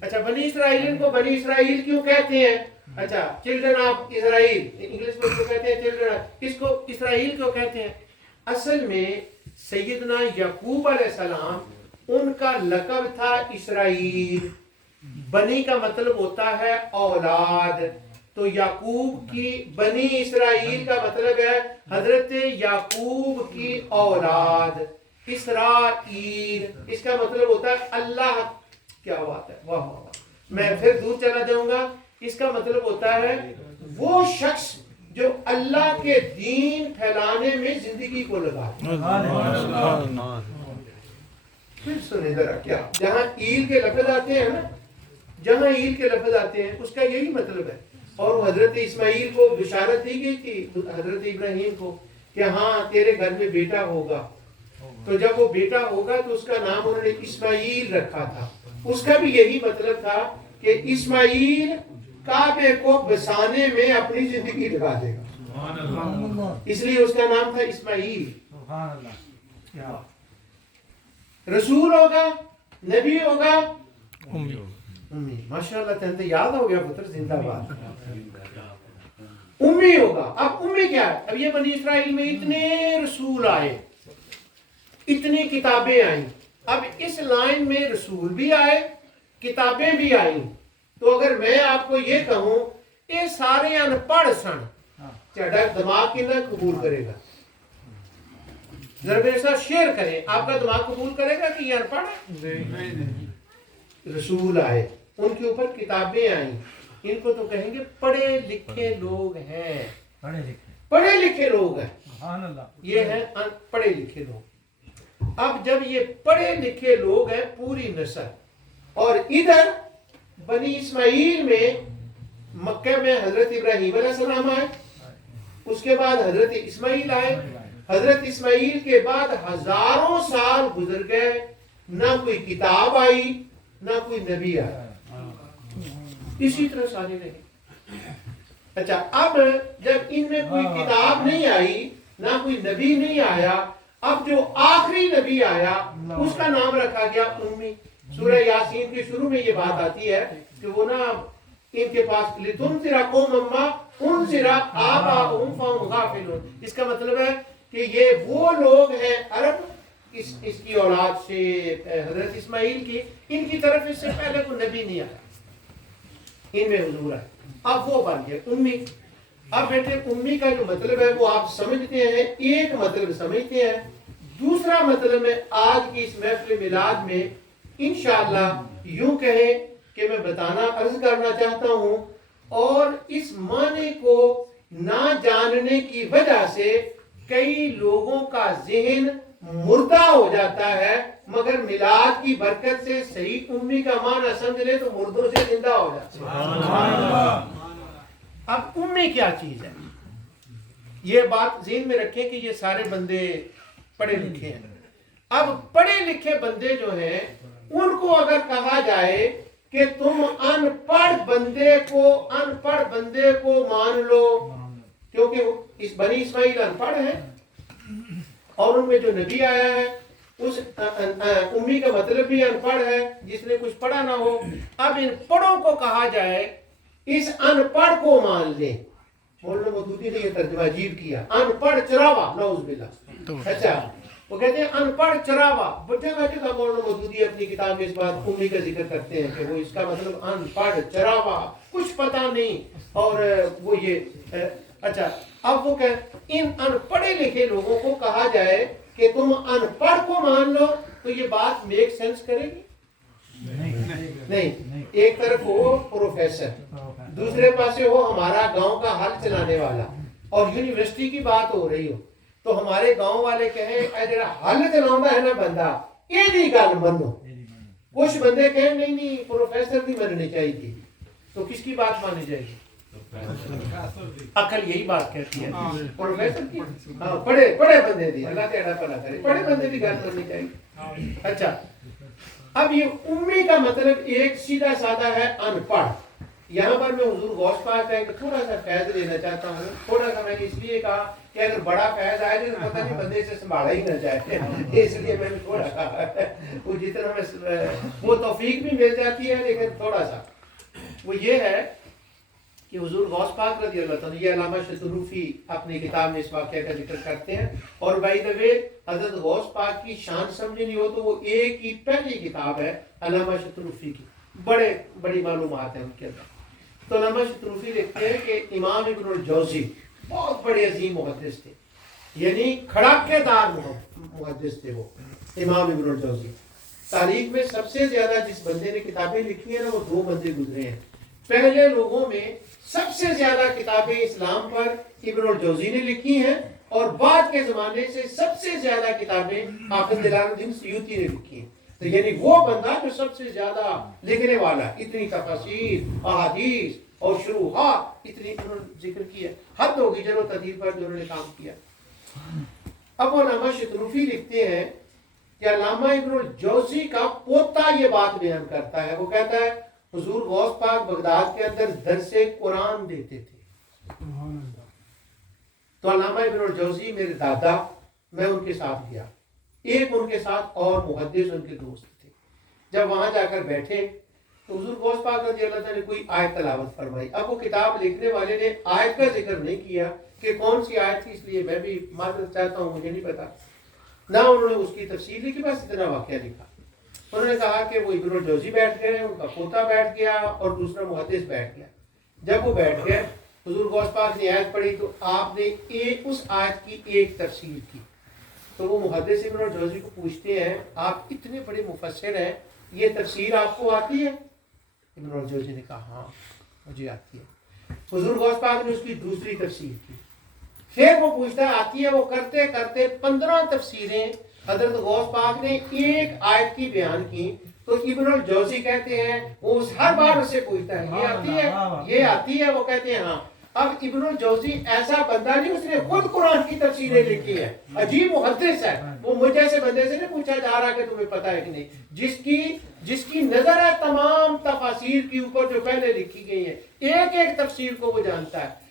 اچھا بنی اسرائیل کو بنی اسرائیل کیوں کہتے ہیں؟ اچھا چلڈرن آف اسرائیل، انگلش میں اس کو کہتے ہیں چلڈرن، اس کو اسرائیل کیوں کہتے ہیں؟ اصل میں سیدنا یعقوب علیہ السلام، ان کا لقب تھا اسرائیل. بنی کا مطلب ہوتا ہے اولاد، تو یعقوب کی بنی اسرائیل کا مطلب ہے حضرت یعقوب کی اولاد. اسرائیل اس کا مطلب ہوتا ہے اللہ. کیا بات ہے، واہ واہ واہ. میں پھر دور چلا جاؤں گا. اس کا مطلب ہوتا ہے وہ شخص جو اللہ کے دین پھیلانے میں زندگی کو لگا. پھر سنیں ذرا کیا، جہاں عید کے لفظ آتے ہیں نا، جہاں عید کے لفظ آتے ہیں اس کا یہی مطلب ہے. اور وہ حضرت اسماعیل کو بشارت دی گئی تھی، حضرت ابراہیم کو، کہ ہاں تیرے گھر میں بیٹا ہوگا. تو جب وہ بیٹا ہوگا تو اس کا نام انہوں نے اسماعیل رکھا تھا. اس کا بھی یہی مطلب تھا کہ اسماعیل کعبے کو بسانے میں اپنی زندگی لگا دے گا، اس لیے اس کا نام تھا اسماعیل. رسول ہوگا، نبی ہوگا، امی. ماشاءاللہ تنتے یاد ہو گیا پتر، زندہ باد. امی ہوگا. اب امی کیا ہے؟ اب یہ بنی اسرائیل میں اتنے رسول آئے، اتنی کتابیں آئیں. اب اس لائن میں رسول بھی آئے، کتابیں بھی آئیں. تو اگر میں آپ کو یہ کہوں یہ سارے ان پڑھ سن، چڑھا دماغ کی نہ قبول کرے گا؟ ذرا میرے ساتھ شیئر کریں، آپ کا دماغ قبول کرے گا کہ یہ ان پڑھ؟ رسول آئے، ان کے اوپر کتابیں آئیں، ان کو تو کہیں گے پڑھے لکھے لوگ ہیں، پڑھے لکھے لوگ ہیں. یہ ہیں پڑھے لکھے لوگ. اب جب یہ پڑھے لکھے لوگ ہیں پوری نسل، اور ادھر بنی اسماعیل میں مکہ میں حضرت ابراہیم علیہ السلام آئے، اس کے بعد حضرت اسماعیل آئے. حضرت اسماعیل کے بعد ہزاروں سال گزر گئے، نہ کوئی کتاب آئی، نہ کوئی نبی آیا. اسی طرح سارے رہے. اچھا اب جب ان میں کوئی کتاب نہیں آئی نہ کوئی نبی نہیں آیا اب جو آخری نبی آیا اس کا نام رکھا گیا امی سورہ یاسین کے شروع میں یہ بات آتی ہے کہ وہ نا ان کے پاس لتنذر قوما انذر آباؤہم فہم غافلون اس کا مطلب ہے کہ یہ وہ لوگ ہیں عرب اس کی اولاد سے حضرت اسماعیل کی ان کی طرف اس سے پہلے کوئی نبی نہیں آیا ان میں حضور ہے اب وہ بن گئے امی اب بیٹے امی کا جو مطلب ہے وہ آپ سمجھتے ہیں ایک مطلب سمجھتے ہیں دوسرا مطلب میں آج کی اس محفل میلاد میں انشاءاللہ یوں کہیں کہ میں بتانا عرض کرنا چاہتا ہوں اور اس معنی کو نہ جاننے کی وجہ سے کئی لوگوں کا ذہن مردہ ہو جاتا ہے مگر میلاد کی برکت سے صحیح امی کا معنی سمجھ لے تو مردوں سے زندہ ہو جاتا ہے اب امی کیا چیز ہے یہ بات ذہن میں رکھیں کہ یہ سارے بندے پڑھے لکھے ہیں اب پڑھے لکھے بندے جو ہیں ان کو اگر کہا جائے کہ تم ان پڑھ بندے کو مان لو کیونکہ اس بنی اسماعیل ان پڑھ ہیں اور ان میں جو نبی آیا ہے اس امی کا مطلب بھی ان پڑھ ہے جس نے کچھ پڑھا نہ ہو اب ان پڑھوں کو کہا جائے اس ان پڑھ کو مان لیں مولانا مودودی نے یہ ترجمہ عجیب کیا ان پڑھ چراوا نعوذ باللہ اچھا وہ کہتے ہیں ان پڑھ چراوا جگہ جگہ مولانا مودودی اپنی کتاب میں اس بات امی کا ذکر کرتے ہیں کہ وہ اس کا مطلب ان پڑھ چراوا کچھ پتہ نہیں اور وہ یہ اچھا اب وہ کہ ان ان پڑھے لکھے لوگوں کو کہا جائے کہ تم ان پڑھ کو مان لو تو یہ بات میک سینس کرے گی نہیں ایک طرف ہو پروفیسر دوسرے پاسے ہو ہمارا گاؤں کا حل چلانے والا اور یونیورسٹی کی بات ہو رہی ہو تو ہمارے گاؤں والے کہیں اے جڑا حل چلاؤں ہے نا بندہ یہ نہیں گل منو کچھ بندے کہیں نہیں پروفیسر بھی مننی چاہیے تھی تو کس کی بات مانی جائے گی عقل یہی بات کہتی ہے پروفیسر کی پڑھے بندے دی اللہ تعالیٰ بھلا کرے پڑھے بندے کی بات کرنی چاہیے اچھا اب یہ امی کا مطلب ایک سیدھا سادہ ہے ان پڑھ یہاں پر میں حضور غوث پاک کا ایک تھوڑا سا فیض لینا چاہتا ہوں تھوڑا سا میں نے اس لیے کہا کہ اگر بڑا فیض آئے تو پتہ نہیں بندے سے سنبھالا ہی نہ جائے اس لیے میں نے تھوڑا کہا وہ جتنا میں وہ توفیق بھی مل جاتی ہے لیکن تھوڑا سا وہ یہ ہے کہ حضور غوث پاک رضی اللہ تعالیٰ یہ علامہ شتروفی اپنی کتاب میں اس واقعہ کا ذکر کرتے ہیں اور بائی دا وے حضرت غوث پاک کی شان سمجھنی ہو تو وہ ایک ہی پہلی کتاب ہے علامہ شتروفی کی بڑی معلومات ہیں ان کے اندر تو علامہ شتروفی لکھتے ہیں کہ امام ابن الجوزی بہت بڑے عظیم محدث تھے یعنی کھڑاکے دار محدث تھے وہ امام ابن الجوزی تاریخ میں سب سے زیادہ جس بندے نے کتابیں لکھی ہیں نا وہ دو بندے گزرے ہیں پہلے لوگوں میں سب سے زیادہ کتابیں اسلام پر ابن الجوزی نے لکھی ہیں اور بعد کے زمانے سے سب سے زیادہ کتابیں حافظ جلال الدین سیوطی نے لکھی ہیں تو یعنی وہ بندہ جو سب سے زیادہ لکھنے والا اتنی تفاسیر احادیث اور شروحات اتنی انہوں نے ذکر کیا حد ہوگی جنہوں تدیر پر جو انہوں نے کام کیا اب وہ علامہ شتروفی لکھتے ہیں کہ علامہ ابن الجوزی کا پوتا یہ بات بیان کرتا ہے وہ کہتا ہے حضور غوث پاک بغداد کے اندر درس قرآن دیتے تھے تو علامہ ابن الجوزی میرے دادا میں ان کے ساتھ گیا ایک ان کے ساتھ اور محدث ان کے دوست تھے جب وہاں جا کر بیٹھے تو حضور غوث پاک رضی اللہ تعالیٰ نے کوئی آیت تلاوت فرمائی اب وہ کتاب لکھنے والے نے آیت کا ذکر نہیں کیا کہ کون سی آیت تھی اس لیے میں بھی معذرت چاہتا ہوں مجھے نہیں پتا نہ انہوں نے اس کی تفسیر لکھی بس اتنا واقعہ لکھا انہوں نے کہا کہ وہ ابن الجوزی بیٹھ گئے ان کا پوتا بیٹھ گیا اور دوسرا محدث بیٹھ گیا جب وہ بیٹھ گئے حضور غوث پاک نے آیت پڑھی تو آپ نے اس آیت کی ایک تفسیر کی تو وہ محدث ابن الجوزی کو پوچھتے ہیں آپ اتنے بڑے مفسر ہیں یہ تفسیر آپ کو آتی ہے ابن الجوزی نے کہا ہاں مجھے آتی ہے حضور غوث پاک نے اس کی دوسری تفسیر کی پھر وہ پوچھتا ہے آتی ہے وہ کرتے کرتے 15 تفسیریں حضرت غوث پاک نے ایک آیت کی بیان کی تو ابن الجوزی کہتے ہیں وہ ہر بار اسے پوچھتا ہے یہ آتی ہے وہ کہتے ہیں ہاں اب ابن الجوزی ایسا بندہ نہیں اس نے خود قرآن کی تفسیریں لکھی ہے عجیب محدث ہے وہ مجھ جیسے بندے سے نہیں پوچھا جا رہا کہ تمہیں پتہ ہے کہ نہیں جس کی نظر ہے تمام تفاسیر کے اوپر جو پہلے لکھی گئی ہیں ایک ایک تفسیر کو وہ جانتا ہے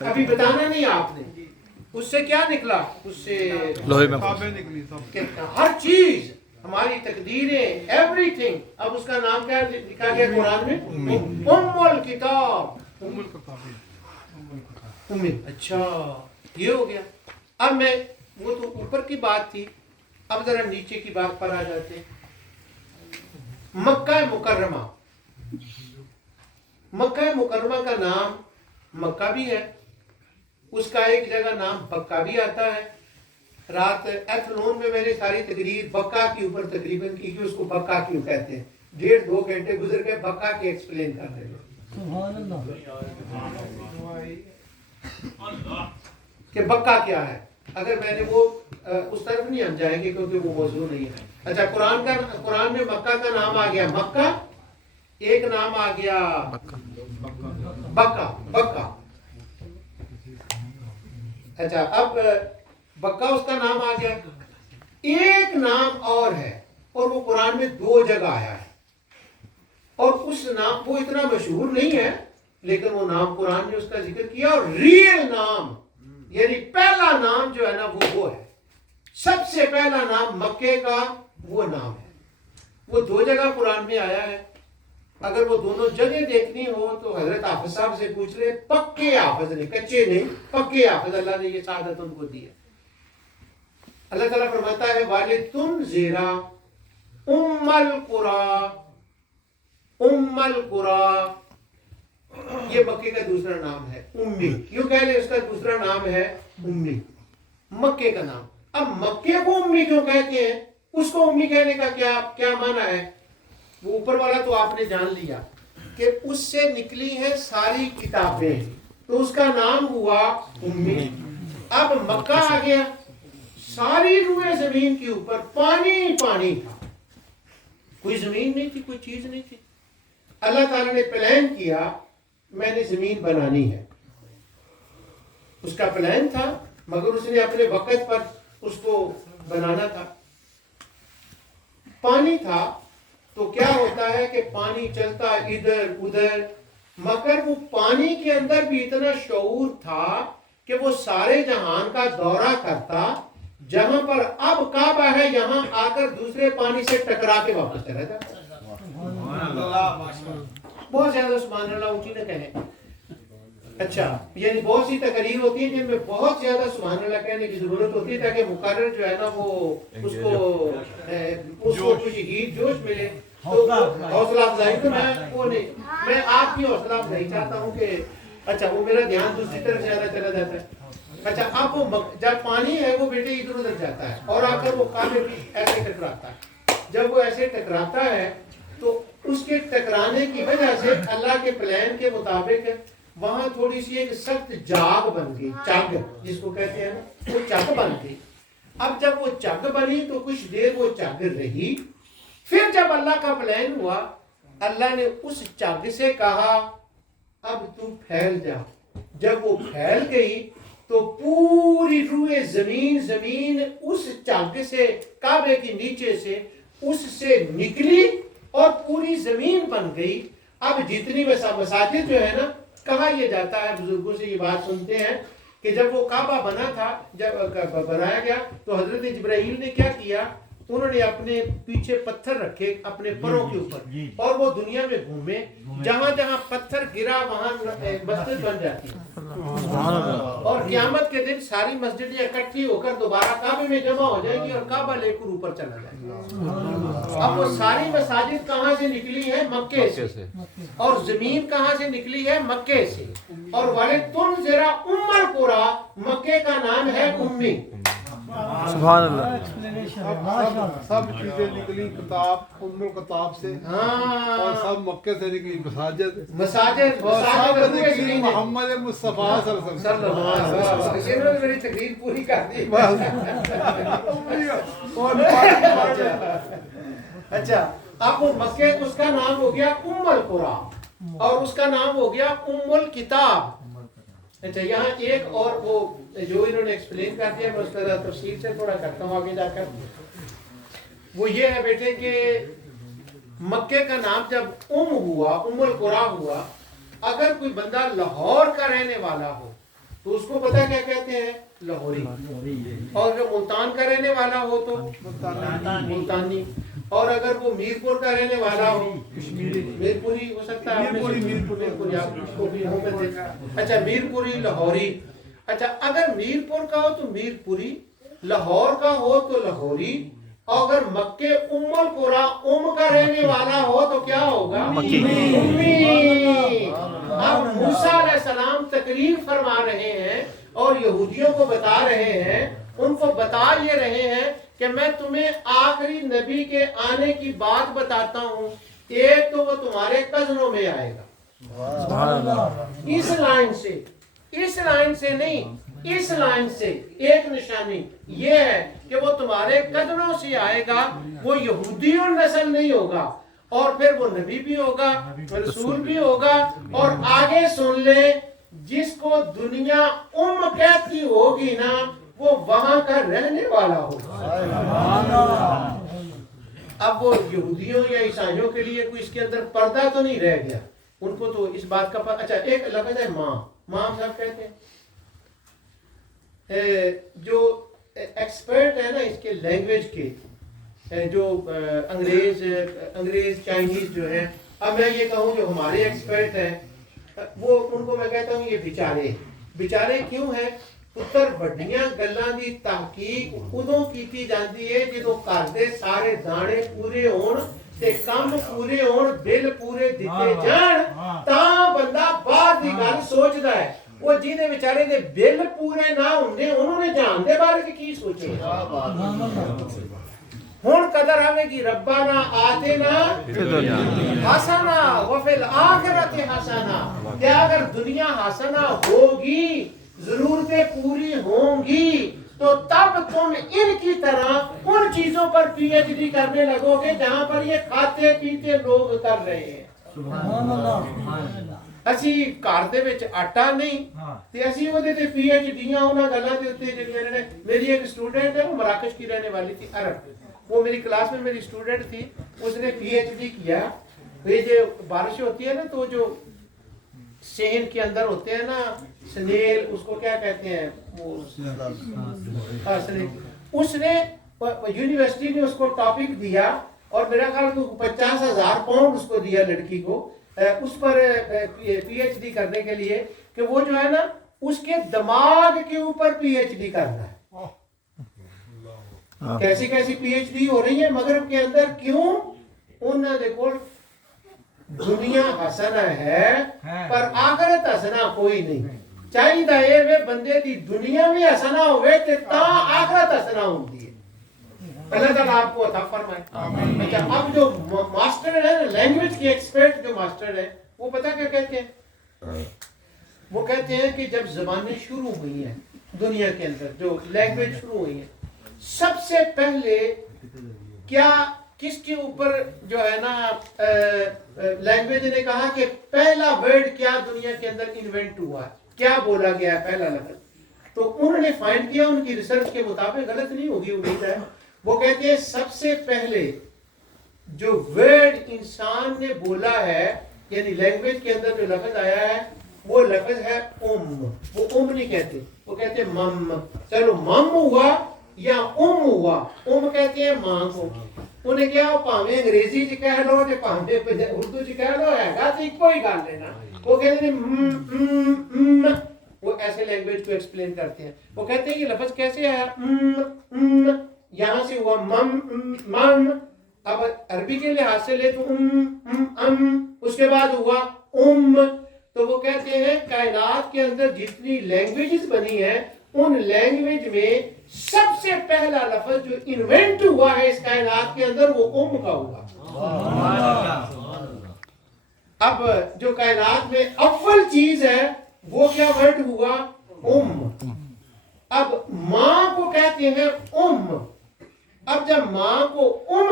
ابھی بتانا نہیں آپ نے اس سے کیا نکلا، اس سے لوہے میں کہ ہر چیز ہماری تقدیریں ایوری تھنگ. اب اس کا نام کیا لکھا گیا قرآن میں؟ ام الکتاب. اچھا یہ ہو گیا. اب میں وہ تو اوپر کی بات تھی، اب ذرا نیچے کی بات پر آ جاتے ہیں. مکہ مکرمہ، مکہ مکرمہ کا نام مکہ بھی ہے، اس کا ایک جگہ نام بکہ بھی آتا ہے. رات ایتھلون میں میں نے ساری تقریر بکہ کے اوپر تقریباً کی کہ اس کو بکہ کیوں کہتے ہیں. 1.5-2 گھنٹے گزر گئے بکہ کے ایکسپلین کر رہے ہیں سبحان اللہ. کہ بکہ کیا ہے. اگر میں نے وہ اس طرف نہیں ہم جائیں گے کیونکہ وہ موضوع نہیں ہے. اچھا قرآن میں مکہ کا نام آ گیا مکہ، ایک نام آ گیا بکہ. بکہ اچھا اب بکہ اس کا نام آ گیا. ایک نام اور ہے اور وہ قرآن میں 2 جگہ آیا ہے، اور اس نام وہ اتنا مشہور نہیں ہے لیکن وہ نام قرآن نے اس کا ذکر کیا. اور ریئل نام یعنی پہلا نام جو ہے نا وہ ہے سب سے پہلا نام مکے کا وہ نام ہے. وہ 2 جگہ قرآن میں آیا ہے. اگر وہ دونوں جگہ دیکھنی ہو تو حضرت حافظ صاحب سے پوچھ لیں، پکے حافظ نے، کچے نہیں، پکے حافظ اللہ نے یہ سعادت ان کو دی ہے. اللہ تعالیٰ فرماتا ہے وَلِتُنذِرَ أُمَّ الْقُرَىٰ. ام القرى یہ مکے کا دوسرا نام ہے. امی کیوں کہہ لیں اس کا دوسرا نام ہے امی، مکے کا نام. اب مکے کو امی کیوں کہتے ہیں، اس کو امی کہنے کا کیا معنی ہے؟ وہ اوپر والا تو آپ نے جان لیا کہ اس سے نکلی ہے ساری کتابیں، تو اس کا نام ہوا امی. اب مکہ آ گیا، ساری روئے زمین کے اوپر پانی پانی تھا، کوئی زمین نہیں تھی، کوئی چیز نہیں تھی. اللہ تعالیٰ نے پلان کیا میں نے زمین بنانی ہے. اس کا پلان تھا مگر اس نے اپنے وقت پر اس کو بنانا تھا. پانی تھا تو کیا ہوتا ہے کہ پانی چلتا ادھر ادھر، مگر وہ پانی کے اندر بھی اتنا شعور تھا کہ وہ سارے جہان کا دورہ کرتا. جہاں پر اب کعبہ ہے یہاں آ کر دوسرے پانی سے ٹکرا کے واپس چلا جاتا. بہت زیادہ سبحان اللہ اونچی نہ کہیں. اچھا یعنی بہت سی تقریر ہوتی ہیں جن میں بہت زیادہ سبحان اللہ کہنے کی ضرورت ہوتی ہے تاکہ مقرر جو ہے نا وہ اس کو کچھ ہیٹ جوش ملے، حوصلہ افزائی. تو میں آپ کی حوصلہ افزائی چاہتا ہوں کہ اچھا وہ میرا دھیان دوسری طرف زیادہ چلا جاتا ہے. اچھا اب وہ جب پانی ہے وہ بیٹے ادھر ادھر جاتا ہے اور آ کر وہ کعبے ایسے ٹکراتا ہے. جب وہ ایسے ٹکراتا ہے تو اس کے ٹکرانے کی وجہ سے اللہ کے پلان کے مطابق وہاں تھوڑی سی ایک سخت جاگ بن گئی، چگ جس کو کہتے ہیں، وہ چگ بن گئی. اب جب وہ چگ بنی تو کچھ دیر وہ چگ رہی. پھر جب اللہ کا پلان ہوا اللہ نے اس چگ سے کہا اب تو پھیل جا. جب وہ پھیل گئی تو پوری روئے زمین اس چگ سے کعبے کے نیچے سے اس سے نکلی اور پوری زمین بن گئی. اب جتنی مساجد جو ہے نا، کہا یہ جاتا ہے بزرگوں سے یہ بات سنتے ہیں کہ جب وہ کعبہ بنا تھا، جب بنایا گیا تو حضرت جبرائیل نے کیا کیا، انہوں نے اپنے پیچھے پتھر رکھے اپنے پروں کے اوپر اور وہ دنیا میں گھومے، جہاں جہاں پتھر گرا وہاں مسجد بن جاتی ہے. اور قیامت کے دن ساری مسجدیں اکٹھی ہو کر دوبارہ کعبے میں جمع ہو جائیں گی اور کعبہ لے کر اوپر چلا جائے گا. اب وہ ساری مساجد کہاں سے نکلی ہے؟ مکے سے. اور زمین کہاں سے نکلی ہے؟ مکے سے. اور وَلِتُنذِرَ أُمَّ الْقُرَىٰ مکے کا نام ہے امی. سبحان اللہ. سب چیزیں نکلی کتاب ام الکتاب سے، اور سب مکے سے نکلی مساجد اور سب نکلی محمد مصطفیٰ صلی اللہ علیہ وسلم. انہوں نے میری تقریر پوری کر دی. اچھا اب وہ مکے اس کا نام ہو گیا ام القرى اور اس کا نام ہو گیا ام الکتاب. اچھا یہاں ایک اور وہ جو انہوں نے ایکسپلین کر دیا میں اس کا تفصیل سے تھوڑا کرتا ہوں آگے جا کر. وہ یہ ہے بیٹے کہ مکے کا نام جب ہوا ام القرى ہوا، اگر کوئی بندہ لاہور کا رہنے والا ہو تو اس کو پتہ کیا کہتے ہیں؟ لاہوری. اور اگر ملتان کا رہنے والا ہو تو ملتانی. اور اگر وہ میرپور کا رہنے والا ہو میرپوری ہو سکتا ہے. میرپوری آپ کو بھی ہوں میں دیکھا. اچھا میرپوری لاہوری. اچھا اگر میرپور کا ہو تو میرپوری, لاہور کا ہو تو لاہوری, اور اگر مکے ام القرا کا رہنے والا ہو تو کیا ہوگا؟ امی. اب موسیٰ علیہ السلام تقریر فرما رہے ہیں اور یہودیوں کو بتا رہے ہیں, ان کو بتا یہ رہے ہیں کہ میں تمہیں آخری نبی کے آنے کی بات بتاتا ہوں, ایک تو وہ تمہارے کزنوں میں آئے گا. اس لائن سے نہیں, اس لائن سے ایک نشانی یہ ہے کہ وہ تمہارے قدموں سے آئے گا, وہ یہودی نسل نہیں ہوگا, اور پھر وہ نبی بھی ہوگا, رسول بھی ہوگا. اور آگے سن لیں, جس کو دنیا کہتی ہوگی نا وہ وہاں کا رہنے والا ہوگا. اب وہ یہودیوں یا عیسائیوں کے لیے کوئی اس کے اندر پردہ تو نہیں رہ گیا, ان کو تو اس بات کا پتہ. اچھا ایک لفظ ہے ماں صاحب کہتے ہیں. جو ایکسپرٹ ہے نا اس کے لینگویج کے, جو انگریز چائنیز جو ہیں, اب میں یہ کہوں جو ہمارے ایکسپرٹ ہیں وہ ان کو میں کہتا ہوں یہ بیچارے کیوں ہیں؟ پتر بڑیاں گلاں دی تحقیق ادوں کیتی جاندی ہے جدوں گھر دے سارے دانے پورے ہون تے کم پورے ہون, بل پورے دتے جان, تاں بندہ باہر دی گل سوچدا ہے. وہ جینے بیچارے دے بل پورے نہ ہوندے انہوں نے جان دے بارے کی سوچے. ہن قدر آوے گی ربنا آتنا حسنا وفی الآخرت حسنا, کہ اگر دنیا حسنا ہوگی, ضرورتیں پوری ہوں گی, تو تب تم ان کی طرح ان چیزوں پر پی ایچ ڈی کرنے لگو گے جہاں پر یہ کھاتے پیتے لوگ کر رہے ہیں. اسی گھر دے وچ آٹا نہیں تے اسی اودے تے پی ایچ ڈیاں انہاں گلاں دے اوتے جڑیاں نے. میری ایک اسٹوڈنٹ ہے, وہ مراکش کی رہنے والی تھی, عرب. وہ میری کلاس میں میری اسٹوڈنٹ تھی, اس نے پی ایچ ڈی کیا. یہ جو بارش ہوتی ہے نا تو جو صحن کے اندر ہوتے ہیں نا سنیل, اس کو کیا کہتے ہیں وہ, اس نے یونیورسٹی نے اس کو ٹاپک دیا اور میرا خیال تو 50,000 پاؤنڈ اس کو دیا لڑکی کو اس پر پی ایچ ڈی کرنے کے لیے, کہ وہ جو ہے نا اس کے دماغ کے اوپر پی ایچ ڈی کرنا ہے. کیسی کیسی پی ایچ ڈی ہو رہی ہے مغرب کے اندر, کیوں؟ انہوں نے کول دنیا حسنا ہے پر آخرت حسنا کوئی نہیں. چاہیے اے وے بندے دی دنیا بھی حسنا ہوئے تے تا آخرت حسنا ہوندی ہے. اللہ تعالیٰ آپ کو عطا فرمائے. اچھا اب جو ماسٹر ہے لینگویج کے ایکسپرٹ جو ماسٹر ہے وہ پتہ کیا کہتے ہیں؟ وہ کہتے ہیں کہ جب زبانیں شروع ہوئی ہیں دنیا کے اندر, جو لینگویج شروع ہوئی ہیں, سب سے پہلے کیا کس کے اوپر جو ہے نا لینگویج نے کہا کہ پہلا ورڈ کیا دنیا کے اندر انوینٹ ہوا, کیا بولا گیا ہے پہلا لفظ؟ تو انہوں نے فائنڈ کیا, ان کی ریسرچ کے مطابق, غلط نہیں ہوگی امید ہے, وہ کہتے ہیں سب سے پہلے جو ورڈ انسان نے بولا ہے یعنی لینگویج کے اندر جو لفظ آیا ہے وہ لفظ ہے وہ نہیں کہتے, وہ کہتے ہیں مم. چلو مم ہوا یا ہوا, کہتے ہیں ماں کو. انہیں کیا پاویں انگریزی چ کہہ لو تے پاویں اردو چ کہہ لو, ہے گا تے کوئی گل ہے نا. وہ کہتے ہیں وہ ایسے لینگویج کو ایکسپلین کرتے ہیں. وہ کہتے ہیں یہ لفظ کیسے آیا, یہاں سے ہوا مم. اب عربی کے لحاظ سے لے تو اس کے بعد ہوا تو وہ کہتے ہیں کائنات کے اندر جتنی لینگویجز بنی ہیں ان لینگویج میں سب سے پہلا لفظ جو انوینٹ ہوا ہے اس کائنات کے اندر وہ کا ہوا. اب جو کائنات میں اول چیز ہے وہ کیا ورڈ ہوا, اب ماں کو کہتے ہیں اب جب ماں کو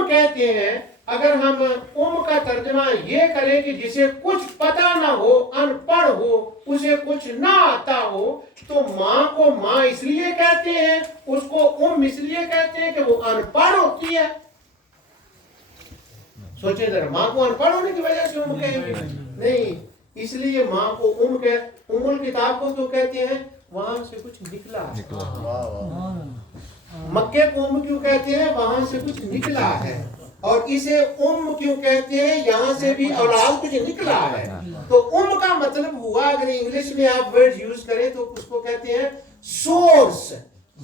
کہتے ہیں, اگر ہم کا ترجمہ یہ کریں کہ جسے کچھ پتہ نہ ہو, ان پڑھ ہو, اسے کچھ نہ آتا ہو, تو ماں کو ماں اس لیے کہتے ہیں, اس کو اس لیے کہتے ہیں کہ وہ ان پڑھ ہوتی ہے. سوچیں ذرا, ماں کو ان پڑھ ہونے کی وجہ سے کہیں گے نہیں, اس لیے ماں کو الکتاب کو کیوں کہتے ہیں, وہاں سے کچھ نکلا ہے. مکے کو کیوں کہتے ہیں؟ وہاں سے کچھ نکلا ہے. اور اسے کیوں کہتے ہیں؟ یہاں سے بھی اولاد کچھ نکلا ہے. تو کا مطلب ہوا، اگر انگلش میں آپ ورڈ یوز کریں تو اس کو کہتے ہیں سورس.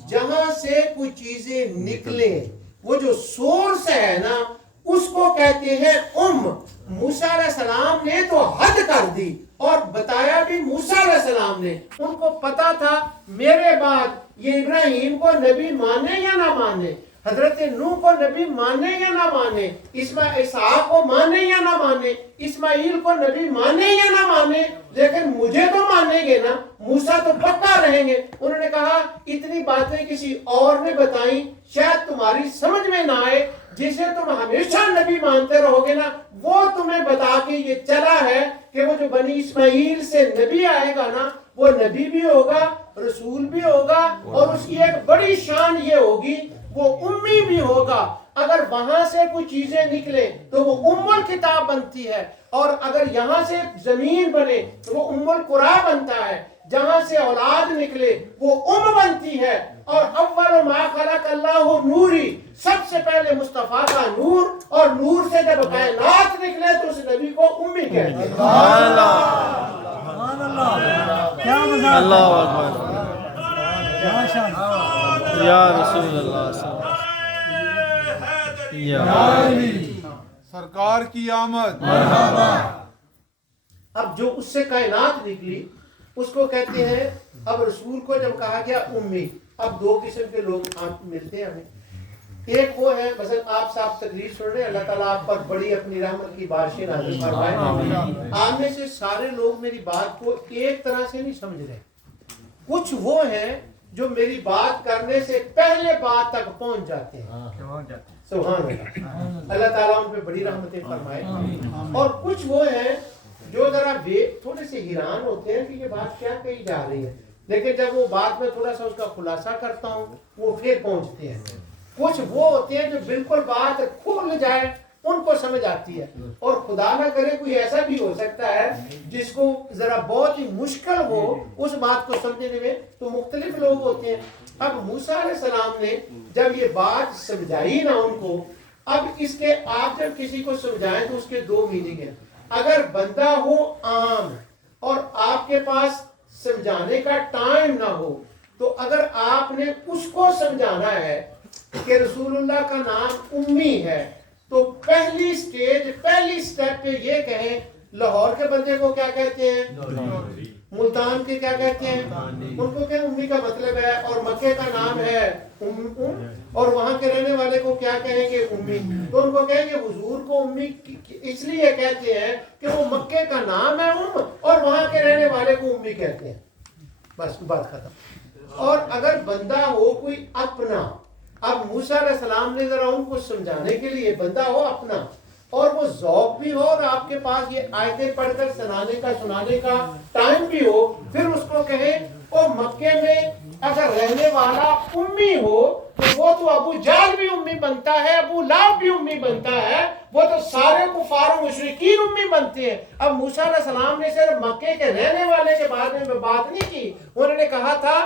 جہاں سے کوئی چیزیں نکلیں، وہ جو سورس ہے نا اس کو کہتے ہیں موسیٰ علیہ السلام نے تو حد کر دی اور بتایا بھی. موسیٰ علیہ السلام نے، ان کو پتا تھا میرے بعد یہ ابراہیم کو نبی مانے یا نہ مانے، حضرت نوح کو نبی مانے یا نہ مانے، اسحاق کو مانے یا نہ مانے، اسماعیل کو نبی مانے یا نہ مانے، لیکن مجھے تو مانیں گے نا، موسیٰ تو پکا رہیں گے. انہوں نے کہا اتنی باتیں کسی اور نے بتائیں شاید تمہاری سمجھ میں نہ آئے، جسے تم ہمیشہ نبی مانتے رہو گے نا وہ تمہیں بتا کے یہ چلا ہے کہ وہ جو بنی اسماعیل سے نبی آئے گا نا وہ نبی بھی ہوگا، رسول بھی ہوگا، اور اس کی ایک بڑی شان یہ ہوگی وہ امی بھی ہوگا. اگر وہاں سے کوئی چیزیں نکلے تو وہ ام الکتاب بنتی ہے، اور اگر یہاں سے زمین بنے تو وہ ام القرآ بنتا ہے. جہاں سے اولاد نکلے وہ بنتی ہے. اور اول ما خلق اللہ نوری، سب سے پہلے مصطفیٰ کا نور، اور نور سے جب کائنات نکلے تو اس نبی کو امی کہتے ہیں. سبحان اللہ، سبحان اللہ، کیا مزاج، اللہ اکبر، ماشاء اللہ، یا رسول اللہ صلی اللہ علیہ وسلم، سرکار کی آمد. اب جو اس سے کائنات نکلی اس کو کہتے ہیں. اب رسول کو جب کہا گیا امی، اب دو قسم کے لوگ ملتے ہیں ہمیں. ایک وہ ہے مثلا آپ صاحب تقریر سن رہے ہیں، اللہ تعالیٰ آپ پر بڑی اپنی رحمت کی بارشیں نازل فرمائے. آپ میں سے سارے لوگ میری بات کو ایک طرح سے نہیں سمجھ رہے. کچھ وہ ہیں جو میری بات کرنے سے پہلے بات تک پہنچ جاتے ہیں. سبحان اللہ، اللہ تعالیٰ ان پہ بڑی رحمتیں فرمائے. اور کچھ وہ ہیں جو ذرا تھوڑے سے حیران ہوتے ہیں کہ یہ بات کیا کہی جا رہی ہے، لیکن جب وہ بات میں تھوڑا سا اس کا خلاصہ کرتا ہوں وہ پھر پہنچتے ہیں. کچھ وہ ہوتے ہیں جو بالکل بات کھل جائے ان کو سمجھ آتی ہے. اور خدا نہ کرے کوئی ایسا بھی ہو سکتا ہے جس کو ذرا بہت ہی مشکل ہو اس بات کو سمجھنے میں. تو مختلف لوگ ہوتے ہیں. اب موسیٰ علیہ السلام نے جب یہ بات سمجھائی نا ان کو، اب اس کے آپ جب کسی کو سمجھائیں تو اس کے دو میننگ ہیں. اگر بندہ ہو عام اور آپ کے پاس سمجھانے کا ٹائم نہ ہو، تو اگر آپ نے اس کو سمجھانا ہے کہ رسول اللہ کا نام امی ہے تو پہلی سٹیپ پہ یہ کہیں لاہور کے بندے کو کیا کہتے ہیں، ملتان کے کیا کہتے ہیں، ان کو کیا امی کا مطلب ہے، اور مکے کا نام ہے اور وہاں کے رہنے والے کو کیا کہیں گے امی. تو ان کو کہیں گے حضور کو امی اس لیے کہتے ہیں کہ وہ مکے کا نام ہے اور وہاں کے رہنے والے کو امی کہتے ہیں. بس بات ختم. اور اگر بندہ ہو کوئی اپنا، اب موسیٰ علیہ السلام نے ذرا ان کو سمجھانے کے لیے بندہ ہو اپنا اور وہ ذوق بھی ہو اور آپ کے پاس یہ آیتیں پڑھ کر سنانے کا ٹائم بھی ہو، پھر اس کو کہیں او مکے میں اگر رہنے والا امی ہو تو وہ تو ابو جہل بھی امی بنتا ہے، ابو لہب بھی امی بنتا ہے، وہ تو سارے کفار و مشرکین امی بنتے ہیں. اب موسیٰ علیہ السلام نے صرف مکے کے رہنے والے کے بارے میں بات نہیں کی، انہوں نے کہا تھا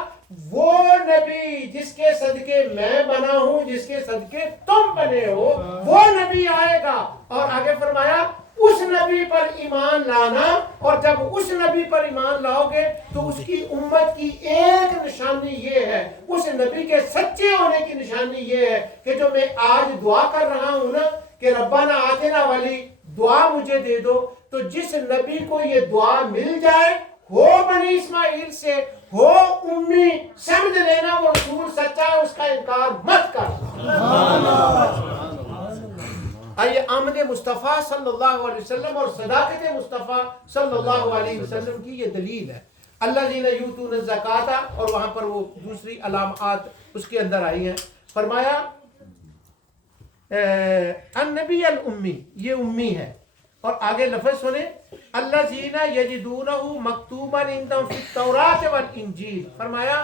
وہ نبی جس کے صدقے میں بنا ہوں، جس کے صدقے تم بنے ہو، وہ نبی آئے گا. اور آگے فرمایا اس نبی پر ایمان لانا، اور جب اس نبی پر ایمان لاؤ گے تو اس کی امت کی ایک نشانی یہ ہے، اس نبی کے سچے ہونے کی نشانی یہ ہے کہ جو میں آج دعا کر رہا ہوں نا کہ ربنا آتنا والی دعا مجھے دے دو، تو جس نبی کو یہ دعا مل جائے، ہو بنی اسماعیل سے، ہو امی، سمجھ لینا وہ رسول سچا ہے، اس کا انکار مت کر. آئیے آمد مصطفیٰ صلی اللہ علیہ وسلم اور صداقت مصطفیٰ صلی اللہ علیہ وسلم کی یہ دلیل ہے. الذین یؤتون الزکاۃ، اور وہاں پر وہ دوسری علامات اس کے اندر آئی ہیں. فرمایا النبی الامی، یہ امی ہے. اور آگے لفظ سنیں الذین یجدونہ مکتوبا عندہم فی التوراۃ والانجیل. فرمایا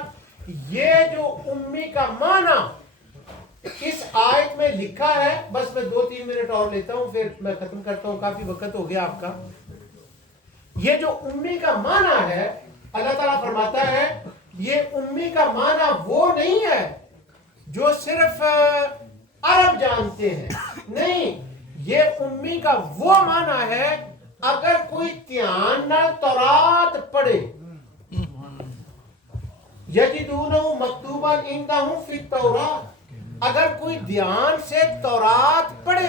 یہ جو امی کا معنی اس آیت میں لکھا ہے، بس میں 2-3 منٹ اور لیتا ہوں پھر میں ختم کرتا ہوں، کافی وقت ہو گیا آپ کا. یہ جو امی کا معنی ہے اللہ تعالیٰ فرماتا ہے یہ امی کا معنی وہ نہیں ہے جو صرف عرب جانتے ہیں، نہیں، یہ امی کا وہ معنی ہے اگر کوئی دھیان نال تورات پڑھے، یجدونہ مکتوبا عندہم فی التوراۃ، اگر کوئی دھیان سے تورات پڑھے،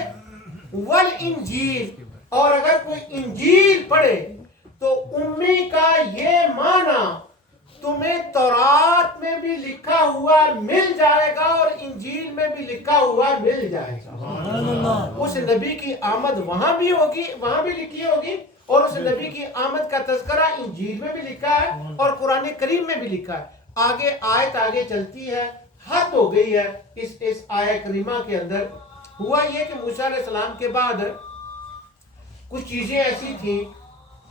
والانجیل، اور اگر کوئی انجیل پڑھے، تو امی کا یہ معنی تمہیں تورات میں بھی لکھا ہوا مل جائے گا اور انجیل میں بھی لکھا ہوا مل جائے گا۔ اس نبی کی آمد وہاں بھی ہوگی، وہاں بھی لکھی ہوگی، اور اس نبی کی آمد کا تذکرہ انجیل میں بھی لکھا ہے اور قرآن کریم میں بھی لکھا ہے۔ آگے آیت آگے چلتی ہے، حد ہو گئی ہے اس آیت کریمہ کے اندر۔ ہوا یہ کہ موسیٰ علیہ السلام کے بعد کچھ چیزیں ایسی تھیں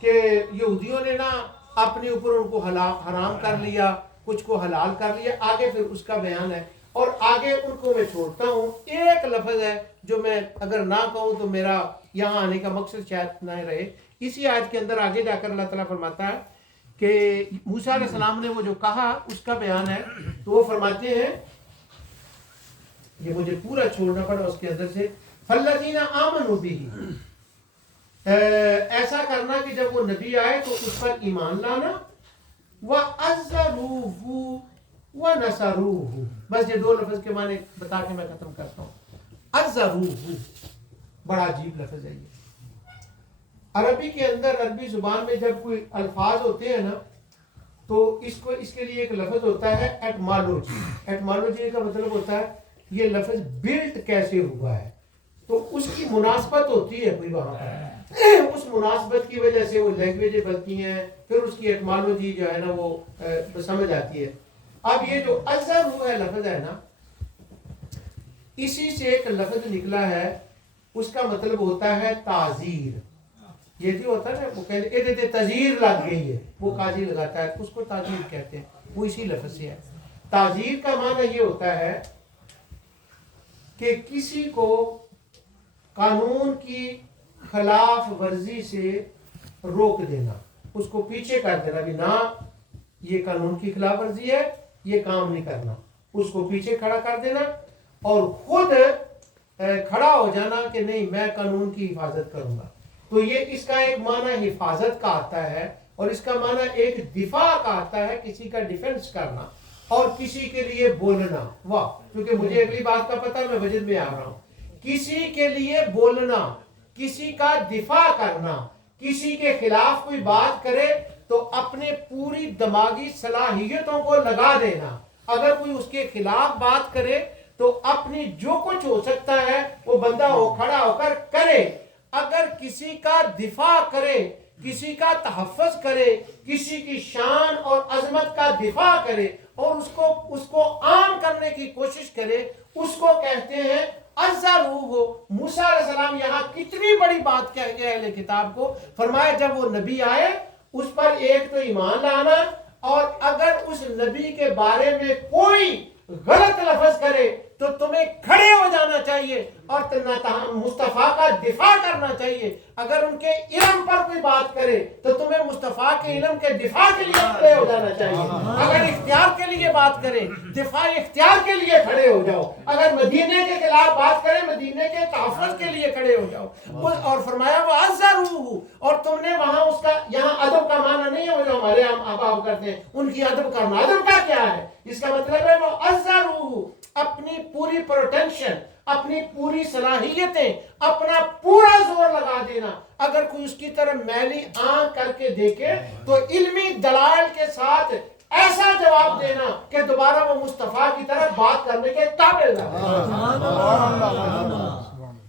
کہ یہودیوں نے نا اپنے اوپر ان کو حرام کر لیا، کچھ کو حلال کر لیا، آگے پھر اس کا بیان ہے، اور آگے ان کو میں چھوڑتا ہوں۔ ایک لفظ ہے جو میں اگر نہ کہوں تو میرا یہاں آنے کا مقصد شاید نہ رہے۔ اسی آیت کے اندر آگے جا کر اللہ تعالیٰ فرماتا ہے کہ موسیٰ علیہ السلام نے وہ جو کہا اس کا بیان ہے، تو وہ فرماتے ہیں، یہ مجھے پورا چھوڑنا پڑا اس کے اندر سے، فَالَّذِينَ آمَنُوا بِهِ، ایسا کرنا کہ جب وہ نبی آئے تو اس پر ایمان لانا، وَعَزَّرُوهُ وَنَصَرُوهُ، بس یہ دو لفظ کے معنی بتا کے میں ختم کرتا ہوں۔ عَزَّرُوهُ بڑا عجیب لفظ ہے یہ عربی کے اندر، عربی زبان میں جب کوئی الفاظ ہوتے ہیں نا تو اس کے لیے ایک لفظ ہوتا ہے ایٹمالوجی۔ ایٹمالوجی کا مطلب ہوتا ہے یہ لفظ بلٹ کیسے ہوا ہے، تو اس کی مناسبت ہوتی ہے کوئی وہاں پر، اس مناسبت کی وجہ سے وہ لینگویجیں بنتی ہیں، پھر اس کی ایٹمالوجی جو ہے نا وہ سمجھ آتی ہے۔ اب یہ جو ازر ہوا ہے لفظ ہے نا، اسی سے ایک لفظ نکلا ہے، اس کا مطلب ہوتا ہے تعزیر۔ یہ جو ہوتا ہے نا وہ کہتے ہیں تعزیر لگ گئی ہے، وہ قاضی لگاتا ہے، اس کو تعزیر کہتے ہیں، وہ اسی لفظ سے ہے۔ تعزیر کا معنی یہ ہوتا ہے کہ کسی کو قانون کی خلاف ورزی سے روک دینا، اس کو پیچھے کر دینا، بھی نہ یہ قانون کی خلاف ورزی ہے، یہ کام نہیں کرنا، اس کو پیچھے کھڑا کر دینا اور خود کھڑا ہو جانا کہ نہیں میں قانون کی حفاظت کروں گا۔ تو یہ اس کا ایک معنی حفاظت کا آتا ہے، اور اس کا معنی ایک دفاع کا آتا ہے، کسی کا ڈیفنس کرنا اور کسی کے لیے بولنا۔ واہ، کیونکہ مجھے اگلی بات کا پتہ ہے، میں وجد میں آ رہا ہوں۔ کسی کے لیے بولنا، کسی کا دفاع کرنا، کسی کے خلاف کوئی بات کرے تو اپنے پوری دماغی صلاحیتوں کو لگا دینا۔ اگر کوئی اس کے خلاف بات کرے تو اپنی جو کچھ ہو سکتا ہے وہ بندہ کھڑا ہو کر کرے۔ اگر کسی کا دفاع کرے، کسی کا تحفظ کرے، کسی کی شان اور عظمت کا دفاع کرے اور اس کو عام کرنے کی کوشش کرے، اس کو کہتے ہیں عزروہ۔ موسیٰ علیہ السلام یہاں کتنی بڑی بات کہہ گئے اہل کتاب کو، فرمایا جب وہ نبی آئے اس پر ایک تو ایمان لانا، اور اگر اس نبی کے بارے میں کوئی غلط لفظ کرے تو تمہیں کھڑے ہو جانا چاہیے اور مصطفیٰ کا دفاع کرنا چاہیے۔ اگر ان کے علم پر کوئی بات کرے تو تمہیں مصطفیٰ کے علم کے دفاع کے لیے کھڑے ہو جانا چاہیے۔ اگر اختیار کے لیے بات کرے، دفاع اختیار کے لیے کھڑے ہو جاؤ۔ اگر مدینے کے خلاف بات کرے، مدینے کے تحفظ کے لیے کھڑے ہو جاؤ۔ اور فرمایا وَعَزَّرُوهُ، اور تم نے وہاں اس کا، یہاں ادب کا معنی نہیں ہے جو ہمارے آبا کرتے ہیں ان کی ادب کرنا۔ ادب کا کیا ہے؟ اس کا مطلب ہے وَعَزَّرُوهُ، اپنی پوری پروٹیکشن، اپنی پوری صلاحیتیں، اپنا پورا زور لگا دینا۔ اگر کوئی اس کی طرف میلی آنکھ کر کے دیکھے تو علمی دلائل کے ساتھ ایسا جواب دینا کہ دوبارہ وہ مصطفیٰ کی طرف بات کرنے کے قابل نہ ہو۔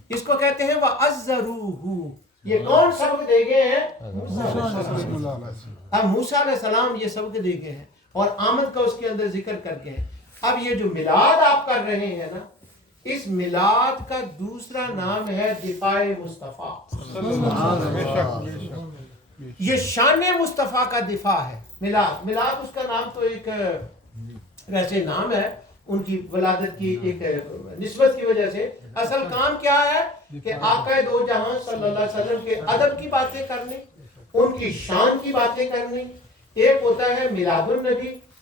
اس کو کہتے ہیں وَعَزَّرُوهُ۔ یہ کون سبق دے گئے ہیں؟ اب موسیٰ علیہ السلام یہ سبق دے گئے ہیں اور آمد کا اس کے اندر ذکر کر کے ہیں۔ اب یہ جو میلاد آپ کر رہے ہیں نا، اس میلاد کا دوسرا نام ہے دفاع مصطفیٰ۔ یہ شان مصطفیٰ کا دفاع ہے میلاد۔ میلاد اس کا نام تو ایک ویسے نام ہے ان کی ولادت کی ایک نسبت کی وجہ سے۔ اصل کام کیا ہے کہ آقا دو جہاں صلی اللہ علیہ وسلم کے ادب کی باتیں کرنی، ان کی شان کی باتیں کرنی۔ ایک ہوتا ہے میلاد النبی،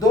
2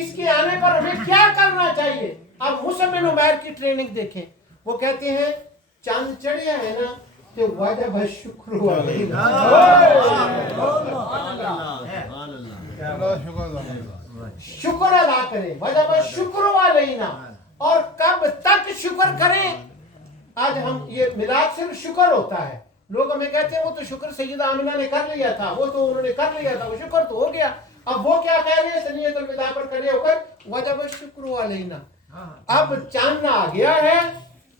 اس کے آنے پر ہمیں کیا کرنا چاہیے. اب مصعب بن عمیر کی ٹریننگ دیکھیں. وہ کہتے ہیں چاند چڑھیا ہے نا تو واجب ہے شکر علینا. شکر ادا کریں, واجب ہے شکر علینا. اور کب تک شکر کریں؟ آج ہم یہ میلاد صرف شکر ہوتا ہے. لوگ ہمیں کہتے ہیں وہ تو شکر سیدہ آمنہ نے کر لیا تھا, وہ تو انہوں نے کر لیا تھا, وہ شکر تو ہو گیا. اب وہ کیا کہہ رہے ہیں سنیت الوداع پر کھڑے ہو کر واجب ہے شکر علینا. اب چاند آ گیا ہے,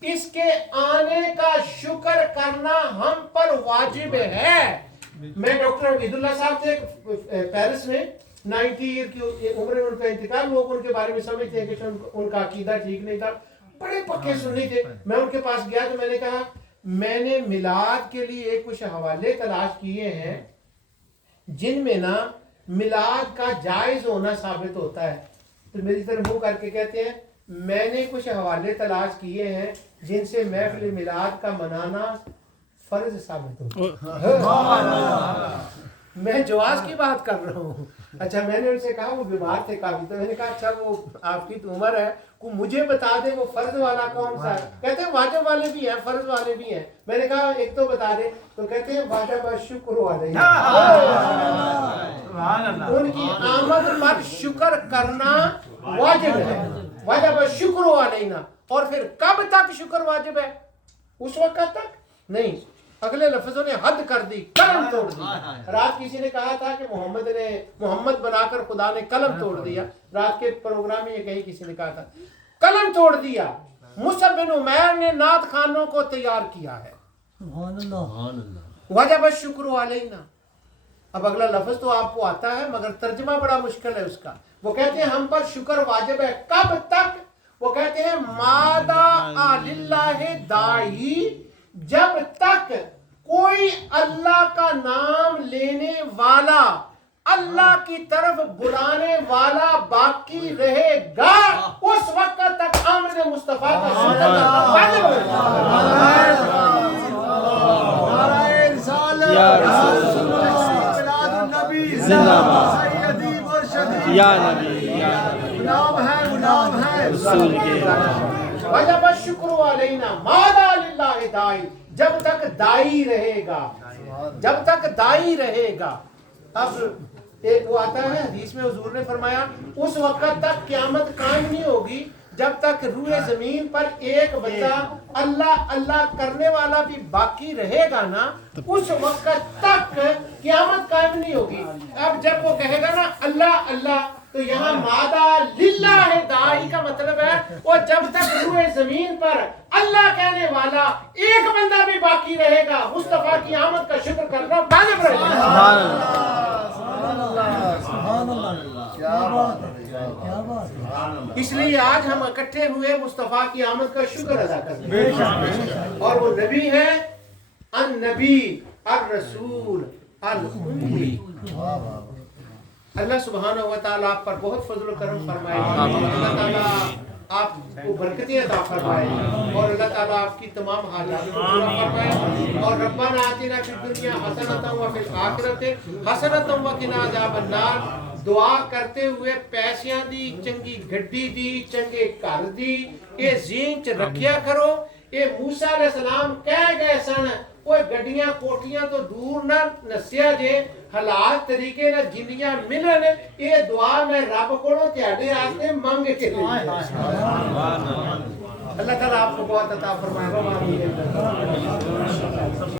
اس کے آنے کا شکر کرنا ہم پر واجب ہے. میں ڈاکٹر عبید اللہ صاحب تھے پیرس میں, 90 ایئر کی عمر میں ان کا انتقال. لوگ ان کے بارے میں سمجھتے ہیں کہ ان کا عقیدہ ٹھیک نہیں تھا, بڑے پکے سنی تھے. میں ان کے پاس گیا تو میں نے کہا میں نے میلاد کے لیے کچھ حوالے تلاش کیے ہیں جن میں نا میلاد کا جائز ہونا ثابت ہوتا ہے. تو میری طرف منہ کر کے کہتے ہیں میں نے کچھ حوالے تلاش کیے ہیں جن سے محفل میلاد کا منانا فرض ثابت ہوتا ہے. میں جواز کی بات کر رہا ہوں. اچھا میں نے ان سے کہا وہ بیمار تھے کافی, تو میں نے کہا اچھا وہ آپ کی تو عمر ہے, کو مجھے بتا دے وہ فرض والا کون سا ہے. کہتے ہیں واجب والے بھی ہیں فرض والے بھی ہیں. میں نے کہا ایک تو بتا دے, تو کہتے ہیں واجب شکر والے. ان کی آمد پر شکر کرنا واجب ہے, واجب شکر علینا. اور پھر کب تک شکر واجب ہے؟ اس وقت تک نہیں. اگلے لفظوں نے حد کر دی, قلم توڑ دی. رات کسی نے کہا تھا کہ محمد بنا کر خدا نے قلم توڑ دیا. رات کے پروگرام میں یہ کہیں کسی نے کہا تھا قلم توڑ دیا. مصعب بن عمیر نے نعت خوانوں کو تیار کیا ہے. واجب الشکر علینا. اب اگلا لفظ تو آپ کو آتا ہے مگر ترجمہ بڑا مشکل ہے اس کا. وہ کہتے ہیں ہم پر شکر واجب ہے. کب تک؟ وہ کہتے ہیں مادا للہ داعی, جب تک کوئی اللہ کا نام لینے والا, اللہ کی طرف بلانے والا باقی رہے گا, اس وقت تک آمد مصطفیٰ کا شکر کرنا واجب ہے. یا نبی وجب الشکر علینا ماذا للہ داعی, جب تک دائی رہے گا, جب تک دائی رہے گا. اب ایک وہ آتا ہے حدیث میں حضور نے فرمایا اس وقت تک قیامت قائم نہیں ہوگی جب تک روئے زمین پر ایک بندہ اللہ اللہ کرنے والا بھی باقی رہے گا نا, اس وقت تک قیامت قائم نہیں ہوگی. اب جب وہ کہے گا نا اللہ اللہ, تو یہاں مادہ للہ داعی کا مطلب ہے وہ جب تک روئے زمین پر اللہ کہنے والا ایک بندہ بھی باقی رہے گا, مصطفیٰ کی آمد کا شکر کرنا واجب رہے گا. اس لیے آج ہم اکٹھے ہوئے مصطفیٰ کی آمد کا شکر ادا کرتے ہیں. اور وہ نبی ہے النبی الرسول الامی. اللہ سبحانہ و تعالیٰ آپ پر بہت فضل و کرم فرمائے. اللہ تعالیٰ آپ کو برکتیں عطا فرمائے اور اللہ تعالیٰ آپ کی تمام حاجات کو پورا فرمائے. اور ربنا آتنا فی الدنیا حسنۃ وفی الآخرۃ حسنۃ وقنا عذاب النار. دعا کرتے ہوئے پیسیاں دی, چنگی گڈی دی, چنگے گھر دی, یہ ذہن چ رکھیا کرو. یہ موسیٰ علیہ السلام کہہ گئے سن کوئی گڈیاں کوٹیاں تو دور نہ نسیا جے, حالات طریقے نہ جنیاں ملن. یہ دعا میں رب کولوں تہاڈے واسطے منگ کے اللہ تعالیٰ آپ کو بہت عطا فرمائے.